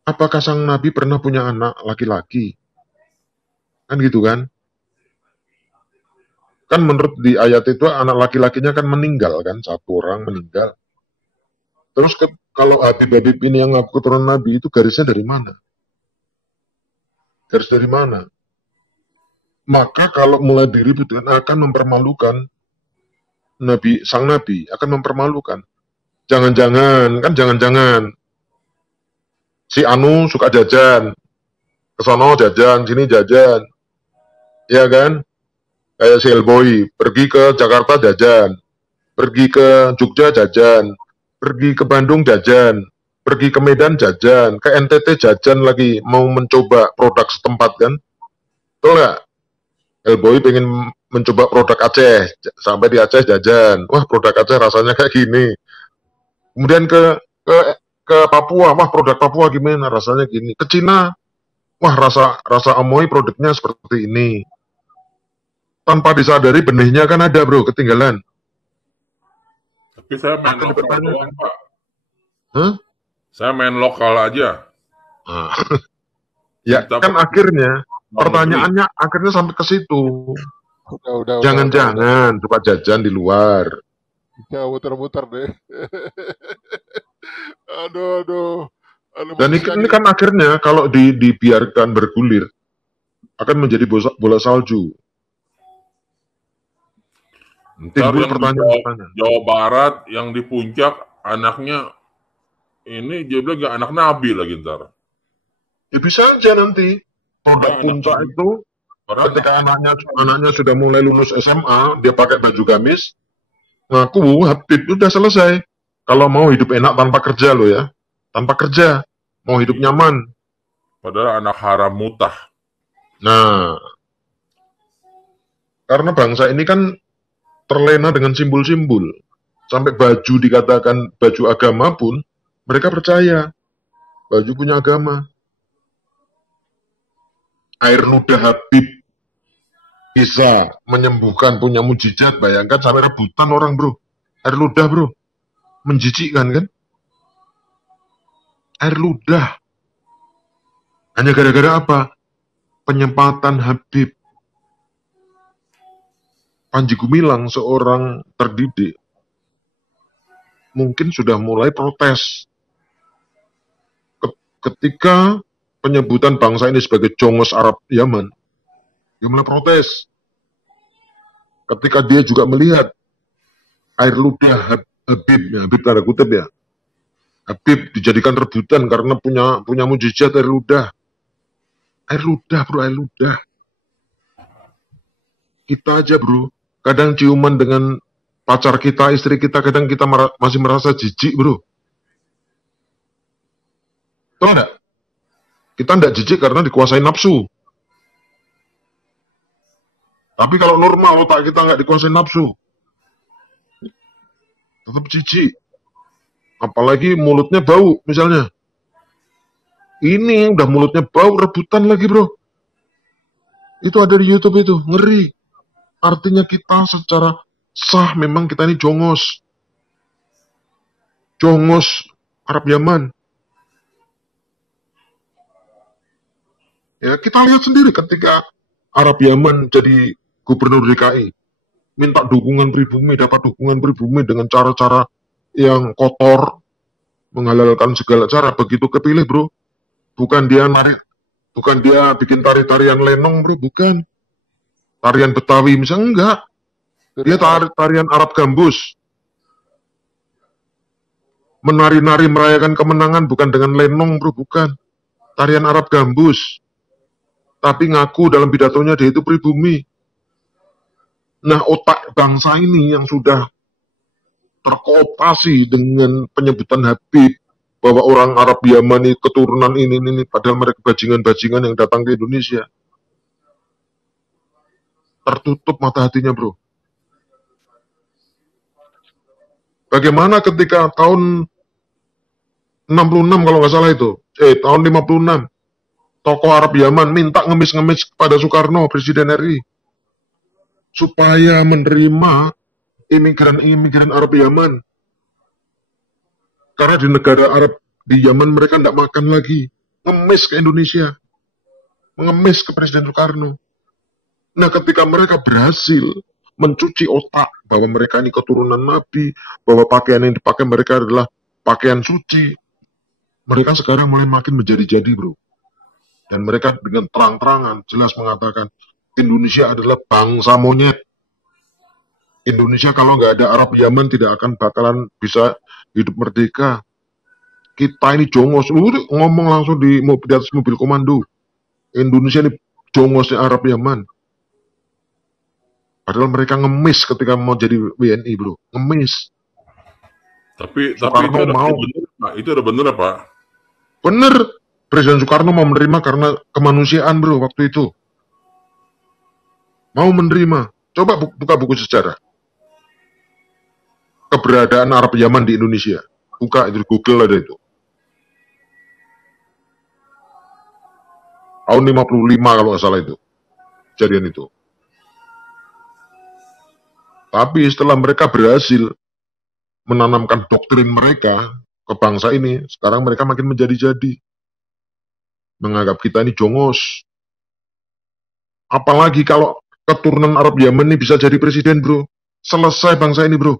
apakah sang Nabi pernah punya anak laki-laki? Kan gitu kan? Kan menurut di ayat itu anak laki-lakinya kan meninggal kan, satu orang meninggal. Terus kalau Habib-Habib ini yang ngaku keturunan Nabi itu garisnya dari mana? Garis dari mana? Maka kalau mulai diributkan akan mempermalukan sang Nabi, akan mempermalukan. Jangan-jangan si Anu suka jajan, kesono jajan, sini jajan, ya kan? Kayak si Elboy, pergi ke Jakarta jajan, pergi ke Jogja jajan, pergi ke Bandung jajan, pergi ke Medan jajan, ke NTT jajan lagi, mau mencoba produk setempat kan? Betul nggak? Elboy pengen mencoba produk Aceh, sampai di Aceh jajan, wah produk Aceh rasanya kayak gini. Kemudian ke Papua, wah produk Papua gimana, rasanya gini. Ke Cina, wah rasa amoy produknya seperti ini. Tanpa disadari benihnya kan ada bro, ketinggalan. Tapi saya main Akan lokal dipertanyakan. doang, Pak. Hah? Saya main lokal aja. Ya Kita kan pakai akhirnya luar pertanyaannya akhirnya sampai ke situ. Udah. Jangan-jangan suka jajan di luar. Ya muter-muter deh. Aduh. Dan ini kan akhirnya kalau dibiarkan bergulir akan menjadi bola salju. Ntar Timbul yang di pertanyaan-pertanyaan. Jawa Barat, yang di puncak, anaknya ini dia bilang gak anak Nabi lagi ntar. Ya bisa aja nanti produk Ya, puncak anak- itu Orang ketika anaknya sudah mulai lulus SMA, dia pakai baju gamis, ngaku Habib udah selesai. Kalau mau hidup enak tanpa kerja lo ya, tanpa kerja, mau hidup nyaman. padahal anak haram mutah. Nah, karena bangsa ini kan terlena dengan simbol-simbol. Sampai baju dikatakan baju agama pun, mereka percaya baju punya agama. Air ludah Habib bisa menyembuhkan, punya mujizat. Bayangkan sampai rebutan orang bro. Air ludah bro, menjijikkan kan? Air ludah. Hanya gara-gara apa? Penyempatan Habib. Panji Gumilang, seorang terdidik, mungkin sudah mulai protes ketika penyebutan bangsa ini sebagai Jongos Arab Yaman. Dia mulai protes ketika dia juga melihat air ludah Habib, ya, Habib tanda kutip ya, Habib dijadikan rebutan karena punya mujizat air ludah bro, air ludah. Kita aja bro, kadang ciuman dengan pacar kita, istri kita, kadang kita masih merasa jijik bro. Tahu nggak? Kita nggak jijik karena dikuasai nafsu. Tapi kalau normal otak kita nggak dikuasai nafsu, tetap jijik. Apalagi mulutnya bau misalnya. Ini udah mulutnya bau, rebutan lagi bro. Itu ada di YouTube itu, ngeri. Artinya kita secara sah memang kita ini jongos. Jongos Arab Yaman. Ya, kita lihat sendiri ketika Arab Yaman jadi gubernur DKI. Minta dukungan pribumi, dapat dukungan pribumi dengan cara-cara yang kotor. Menghalalkan segala cara. Begitu kepilih bro. Bukan dia bikin tarian lenong bro, bukan. Tarian Betawi misalnya, enggak. Dia tarian Arab gambus. Menari-nari merayakan kemenangan bukan dengan lenong bro, bukan. Tarian Arab gambus. Tapi ngaku dalam pidatonya dia itu pribumi. Nah otak bangsa ini yang sudah terkooptasi dengan penyebutan Habib, bahwa orang Arab Yaman ini keturunan ini, padahal mereka bajingan-bajingan yang datang ke Indonesia. Tertutup mata hatinya bro. Bagaimana ketika tahun 66 kalau nggak salah itu, tahun 56, tokoh Arab Yaman minta ngemis-ngemis kepada Soekarno, Presiden RI, supaya menerima imigran Arab Yaman. Karena di negara Arab, di Yaman mereka tidak makan lagi. Ngemis ke Indonesia. Mengemis ke Presiden Soekarno. Nah, ketika mereka berhasil mencuci otak bahwa mereka ini keturunan Nabi, bahwa pakaian yang dipakai mereka adalah pakaian suci, mereka sekarang mulai makin menjadi-jadi, bro. Dan mereka dengan terang-terangan jelas mengatakan, Indonesia adalah bangsa monyet. Indonesia kalau nggak ada Arab Yaman tidak akan bakalan bisa hidup merdeka. Kita ini jongos, lu ngomong langsung di atas mobil komando. Indonesia ini jongosnya Arab Yaman. Padahal mereka ngemis ketika mau jadi WNI, bro. Ngemis. Tapi Soekarno itu mau. Itu ada bener Pak? Bener. Presiden Soekarno mau menerima karena kemanusiaan, bro, waktu itu. Mau menerima. Coba buka buku sejarah. Keberadaan Arab Yaman di Indonesia. Buka itu, Google ada itu. Tahun 55 kalau nggak salah itu. Kejadian itu. Tapi setelah mereka berhasil menanamkan doktrin mereka ke bangsa ini, sekarang mereka makin menjadi-jadi. Menganggap kita ini jongos. Apalagi kalau keturunan Arab Yaman ini bisa jadi presiden, bro. Selesai bangsa ini, bro.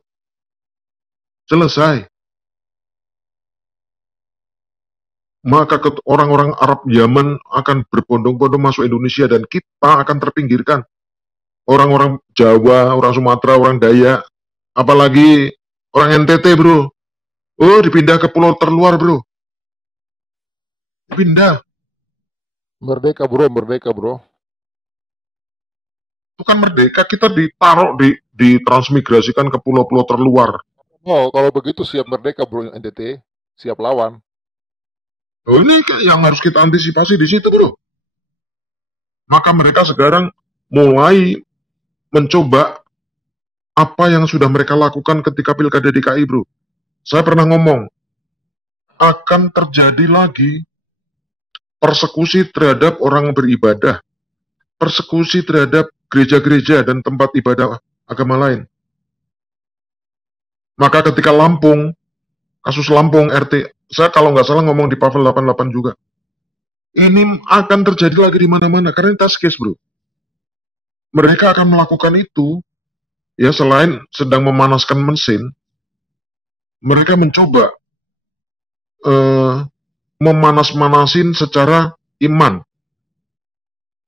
Selesai. Maka orang-orang Arab Yaman akan berbondong-bondong masuk Indonesia dan kita akan terpinggirkan. Orang-orang Jawa, orang Sumatera, orang Dayak, apalagi orang NTT, bro. Oh, dipindah ke pulau terluar, bro. Pindah. Merdeka bro, merdeka bro. Bukan merdeka, kita ditaruh, ditransmigrasikan ke pulau-pulau terluar. Oh, kalau begitu siap merdeka bro yang NTT, siap lawan. Oh, ini yang harus kita antisipasi di situ, bro. Maka mereka sekarang mulai mencoba apa yang sudah mereka lakukan ketika Pilkada DKI, bro. Saya pernah ngomong, akan terjadi lagi persekusi terhadap orang beribadah, persekusi terhadap gereja-gereja dan tempat ibadah agama lain. Maka ketika Lampung, kasus Lampung RT, saya kalau nggak salah ngomong di Pavel 88 juga, ini akan terjadi lagi di mana-mana, karena ini test case, bro. Mereka akan melakukan itu, ya selain sedang memanaskan mesin, mereka mencoba memanas-manasin secara iman.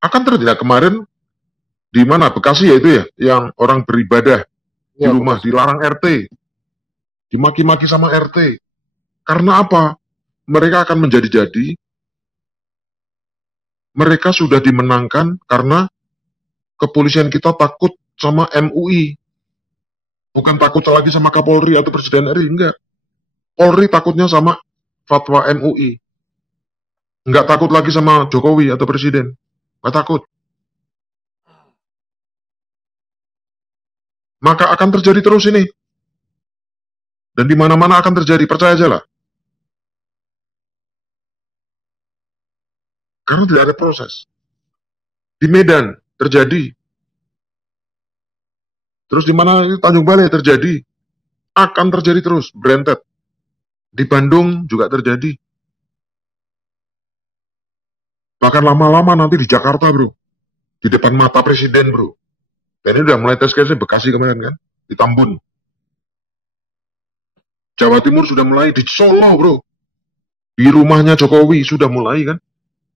Akan terjadi kemarin di mana Bekasi ya itu ya, yang orang beribadah di rumah dilarang RT, dimaki-maki sama RT. Karena apa? Mereka akan menjadi-jadi. Mereka sudah dimenangkan karena kepolisian kita takut sama MUI. Bukan takut lagi sama Kapolri atau Presiden RI, enggak. Polri takutnya sama fatwa MUI. Enggak takut lagi sama Jokowi atau Presiden. Enggak takut. Maka akan terjadi terus ini. Dan di mana-mana akan terjadi, percaya aja lah. Karena tidak ada proses. Di Medan terjadi. Terus di mana Tanjung Balai terjadi. Akan terjadi terus, berentet. Di Bandung juga terjadi. Bahkan lama-lama nanti di Jakarta, bro. Di depan mata Presiden, bro. Dan ini udah mulai tes case Bekasi kemarin kan. Di Tambun. Jawa Timur sudah mulai di Solo, bro. Di rumahnya Jokowi sudah mulai kan.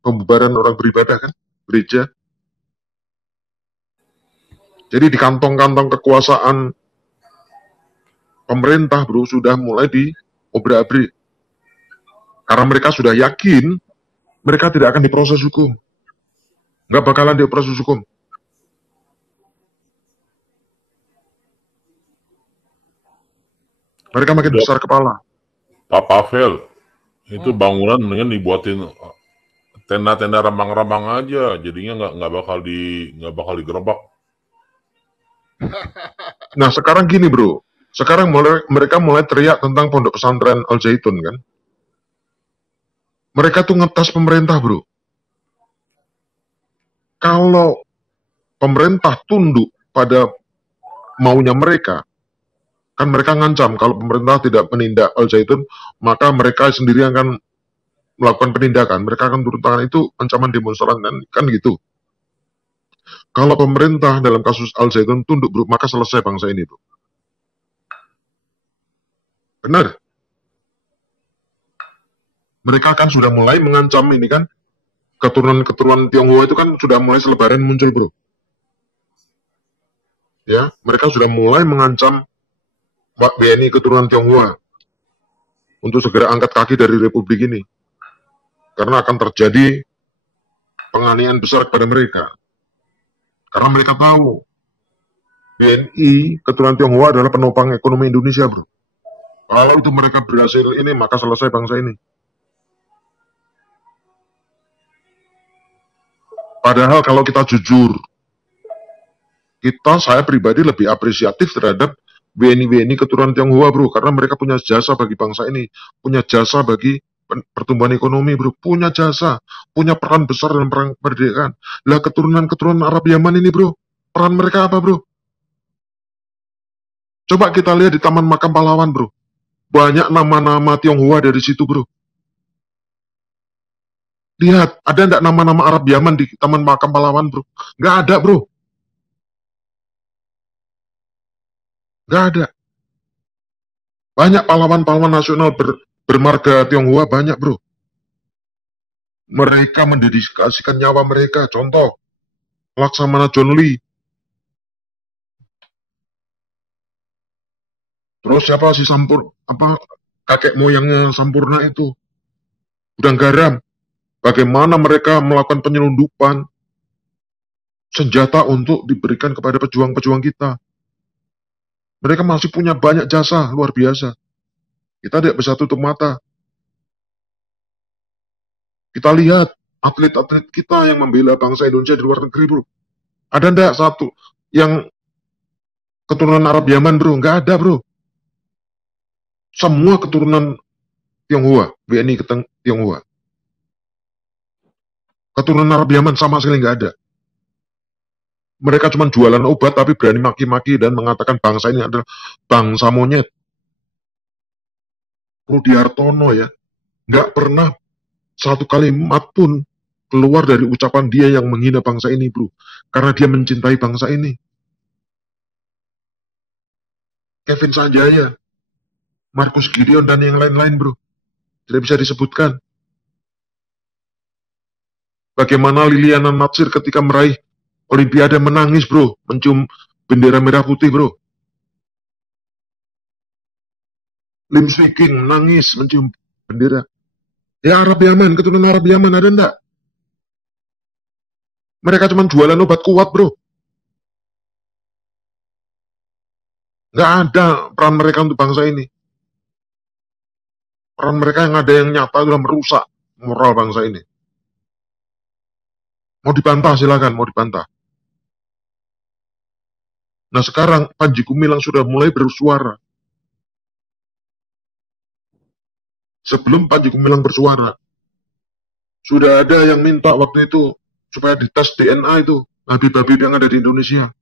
Pembubaran orang beribadah kan. Gereja. Jadi di kantong-kantong kekuasaan pemerintah, bro, sudah mulai diobrak-abrik. Karena mereka sudah yakin mereka tidak akan diproses hukum. Nggak bakalan diproses hukum. Mereka makin besar kepala. Pak Pavel, itu bangunan mendingan dibuatin tenda-tenda rambang-rambang aja, jadinya nggak bakal digerebek. Nah sekarang gini, bro. Sekarang mereka mulai teriak tentang pondok pesantren Al Zaitun kan. Mereka tuh ngetas pemerintah, bro. Kalau pemerintah tunduk pada maunya mereka, kan mereka ngancam kalau pemerintah tidak menindak Al Zaitun, maka mereka sendiri akan melakukan penindakan. Mereka akan turun tangan, itu ancaman demonstran kan gitu. Kalau pemerintah dalam kasus Al Zaitun tunduk, bro, maka selesai bangsa ini, bro. Benar. Mereka kan sudah mulai mengancam ini kan, keturunan-keturunan Tionghoa itu kan sudah mulai selebaran muncul, bro. Ya, mereka sudah mulai mengancam BNI keturunan Tionghoa untuk segera angkat kaki dari republik ini. Karena akan terjadi penganiayaan besar kepada mereka. Karena mereka tahu BNI keturunan Tionghoa adalah penopang ekonomi Indonesia, bro. Kalau itu mereka berhasil ini, maka selesai bangsa ini. Padahal kalau kita jujur, saya pribadi lebih apresiatif terhadap BNI keturunan Tionghoa, bro. Karena mereka punya jasa bagi bangsa ini, punya jasa bagi pertumbuhan ekonomi, bro. Punya jasa, punya peran besar dalam perang kemerdekaan. Lah keturunan Arab Yaman ini, bro, peran mereka apa, bro? Coba kita lihat di Taman Makam Pahlawan, bro. Banyak nama-nama Tionghoa dari situ, bro. Lihat, ada enggak nama-nama Arab Yaman di Taman Makam Pahlawan, bro? Nggak ada, bro. Nggak ada. Banyak pahlawan-pahlawan nasional bermarga Tionghoa, banyak, bro. Mereka mendedikasikan nyawa mereka. Contoh, Laksamana John Lee. Terus siapa si kakek moyangnya Sampurna itu? Gudang Garam. Bagaimana mereka melakukan penyelundupan senjata untuk diberikan kepada pejuang-pejuang kita. Mereka masih punya banyak jasa, luar biasa. Kita tidak bisa tutup mata. Kita lihat atlet-atlet kita yang membela bangsa Indonesia di luar negeri, bro. Ada enggak satu yang keturunan Arab Yaman, bro? Nggak ada, bro. Semua keturunan Tionghoa, BNI Tionghoa. Keturunan Arab Yaman sama sekali nggak ada. Mereka cuma jualan obat tapi berani maki-maki dan mengatakan bangsa ini adalah bangsa monyet. Rudi Hartono ya, nggak pernah satu kalimat pun keluar dari ucapan dia yang menghina bangsa ini, bro. Karena dia mencintai bangsa ini. Kevin Sanjaya, Markus Gideon, dan yang lain-lain, bro. Tidak bisa disebutkan. Bagaimana Liliana Natsir ketika meraih Olimpiade menangis, bro. Mencium bendera merah putih, bro. Lim Swee King menangis mencium bendera. Ya Arab Yaman, keturunan Arab Yaman ada enggak? Mereka cuma jualan obat kuat, bro. Nggak ada peran mereka untuk bangsa ini. Peran mereka yang ada yang nyata adalah merusak moral bangsa ini. Mau dibantah silakan, mau dibantah. Nah sekarang Panji Gumilang sudah mulai bersuara. Sebelum Panji Gumilang bersuara, sudah ada yang minta waktu itu supaya dites DNA itu Habib-Habib yang ada di Indonesia.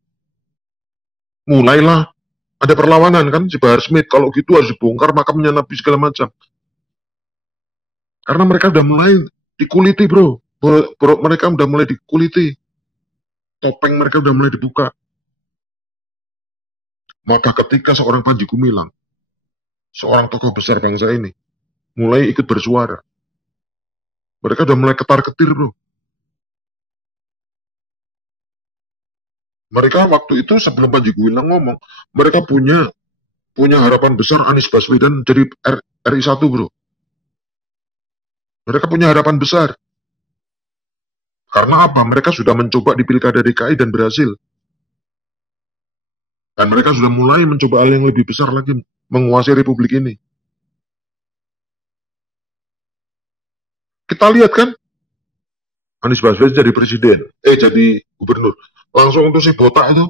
Mulailah ada perlawanan kan, si Bahar Smith, kalau gitu harus dibongkar makamnya Nabi segala macam. Karena mereka udah mulai dikuliti, bro. Mereka udah mulai dikuliti. Topeng mereka udah mulai dibuka. Maka ketika seorang Panji Gumilang, seorang tokoh besar bangsa ini, mulai ikut bersuara, mereka udah mulai ketar-ketir, bro. Mereka waktu itu sebelum Panji Gumilang ngomong, mereka punya harapan besar Anies Baswedan jadi RI 1, bro. Mereka punya harapan besar. Karena apa? Mereka sudah mencoba di Pilkada DKI dan berhasil. Dan mereka sudah mulai mencoba hal yang lebih besar lagi, menguasai republik ini. Kita lihat kan, Anies Baswedan jadi presiden, jadi gubernur. Langsung untuk si botak itu,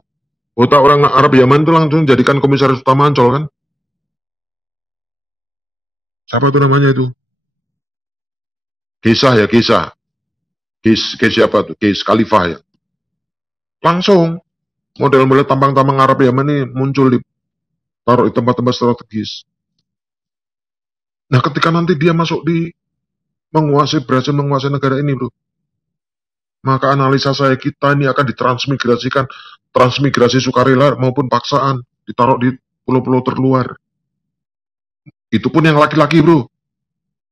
botak orang Arab Yaman itu langsung jadikan komisaris utama Ancol kan. Siapa itu namanya itu? Kisah ya, Kisah. Kes siapa tuh? Kes Khalifah ya. Langsung model-model tampang-tampang Arab Yaman ini muncul taruh di tempat-tempat strategis. Nah, ketika nanti dia masuk berhasil menguasai negara ini, bro, maka analisa saya kita ini akan ditransmigrasikan, transmigrasi sukarela maupun paksaan, ditaruh di pulau-pulau terluar. Itu pun yang laki-laki, bro.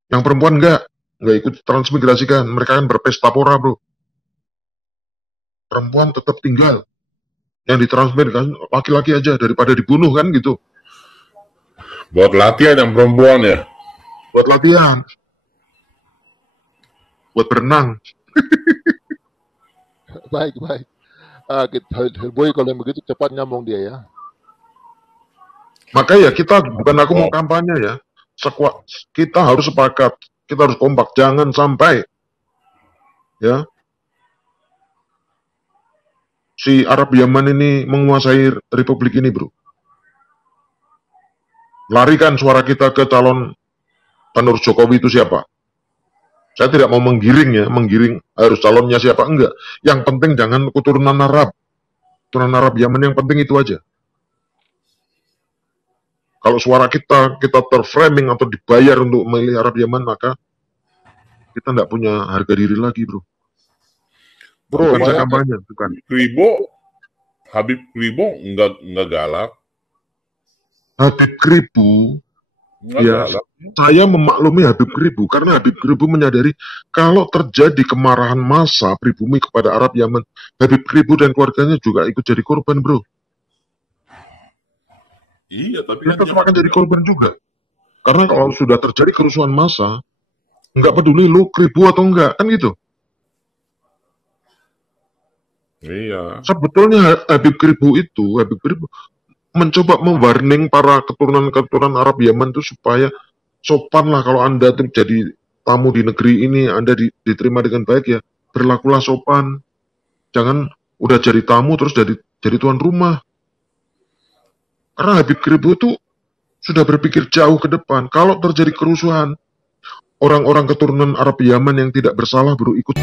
Yang perempuan nggak ikut transmigrasikan. Mereka kan berpesta pora, bro. Perempuan tetap tinggal. Yang ditransmigrasikan laki-laki aja daripada dibunuh kan gitu. Buat latihan yang perempuan ya? Buat latihan. Buat berenang. Baik. Boy, kalau yang begitu cepat nyambung dia ya. Makanya kita, bukan aku mau kampanye ya, kita harus sepakat, kita harus kompak, jangan sampai ya si Arab Yaman ini menguasai republik ini, bro. Larikan suara kita ke calon penerus Jokowi itu siapa. Saya tidak mau menggiring harus calonnya siapa, enggak. Yang penting jangan keturunan Arab Yaman, yang penting itu aja. Kalau suara kita terframing atau dibayar untuk memilih Arab Yaman, maka kita tidak punya harga diri lagi, bro. Bukan saya kampanye, bukan. Habib Kribo nggak galak. Habib Kribo, ya, saya memaklumi Habib Kribo karena Habib Kribo menyadari kalau terjadi kemarahan massa pribumi kepada Arab Yaman, Habib Kribo dan keluarganya juga ikut jadi korban, bro. Iya, tapi kita akan jadi korban juga. Karena kalau sudah terjadi kerusuhan massa, nggak peduli lu Kribo atau enggak, kan gitu. Iya. Sebetulnya Habib Kribo mencoba mewarning para keturunan Arab Yaman itu supaya sopan lah, kalau Anda tuh jadi tamu di negeri ini, Anda diterima dengan baik ya, berlakulah sopan. Jangan udah jadi tamu terus jadi tuan rumah. Karena Habib Kribo itu sudah berpikir jauh ke depan. Kalau terjadi kerusuhan, orang-orang keturunan Arab Yaman yang tidak bersalah baru ikut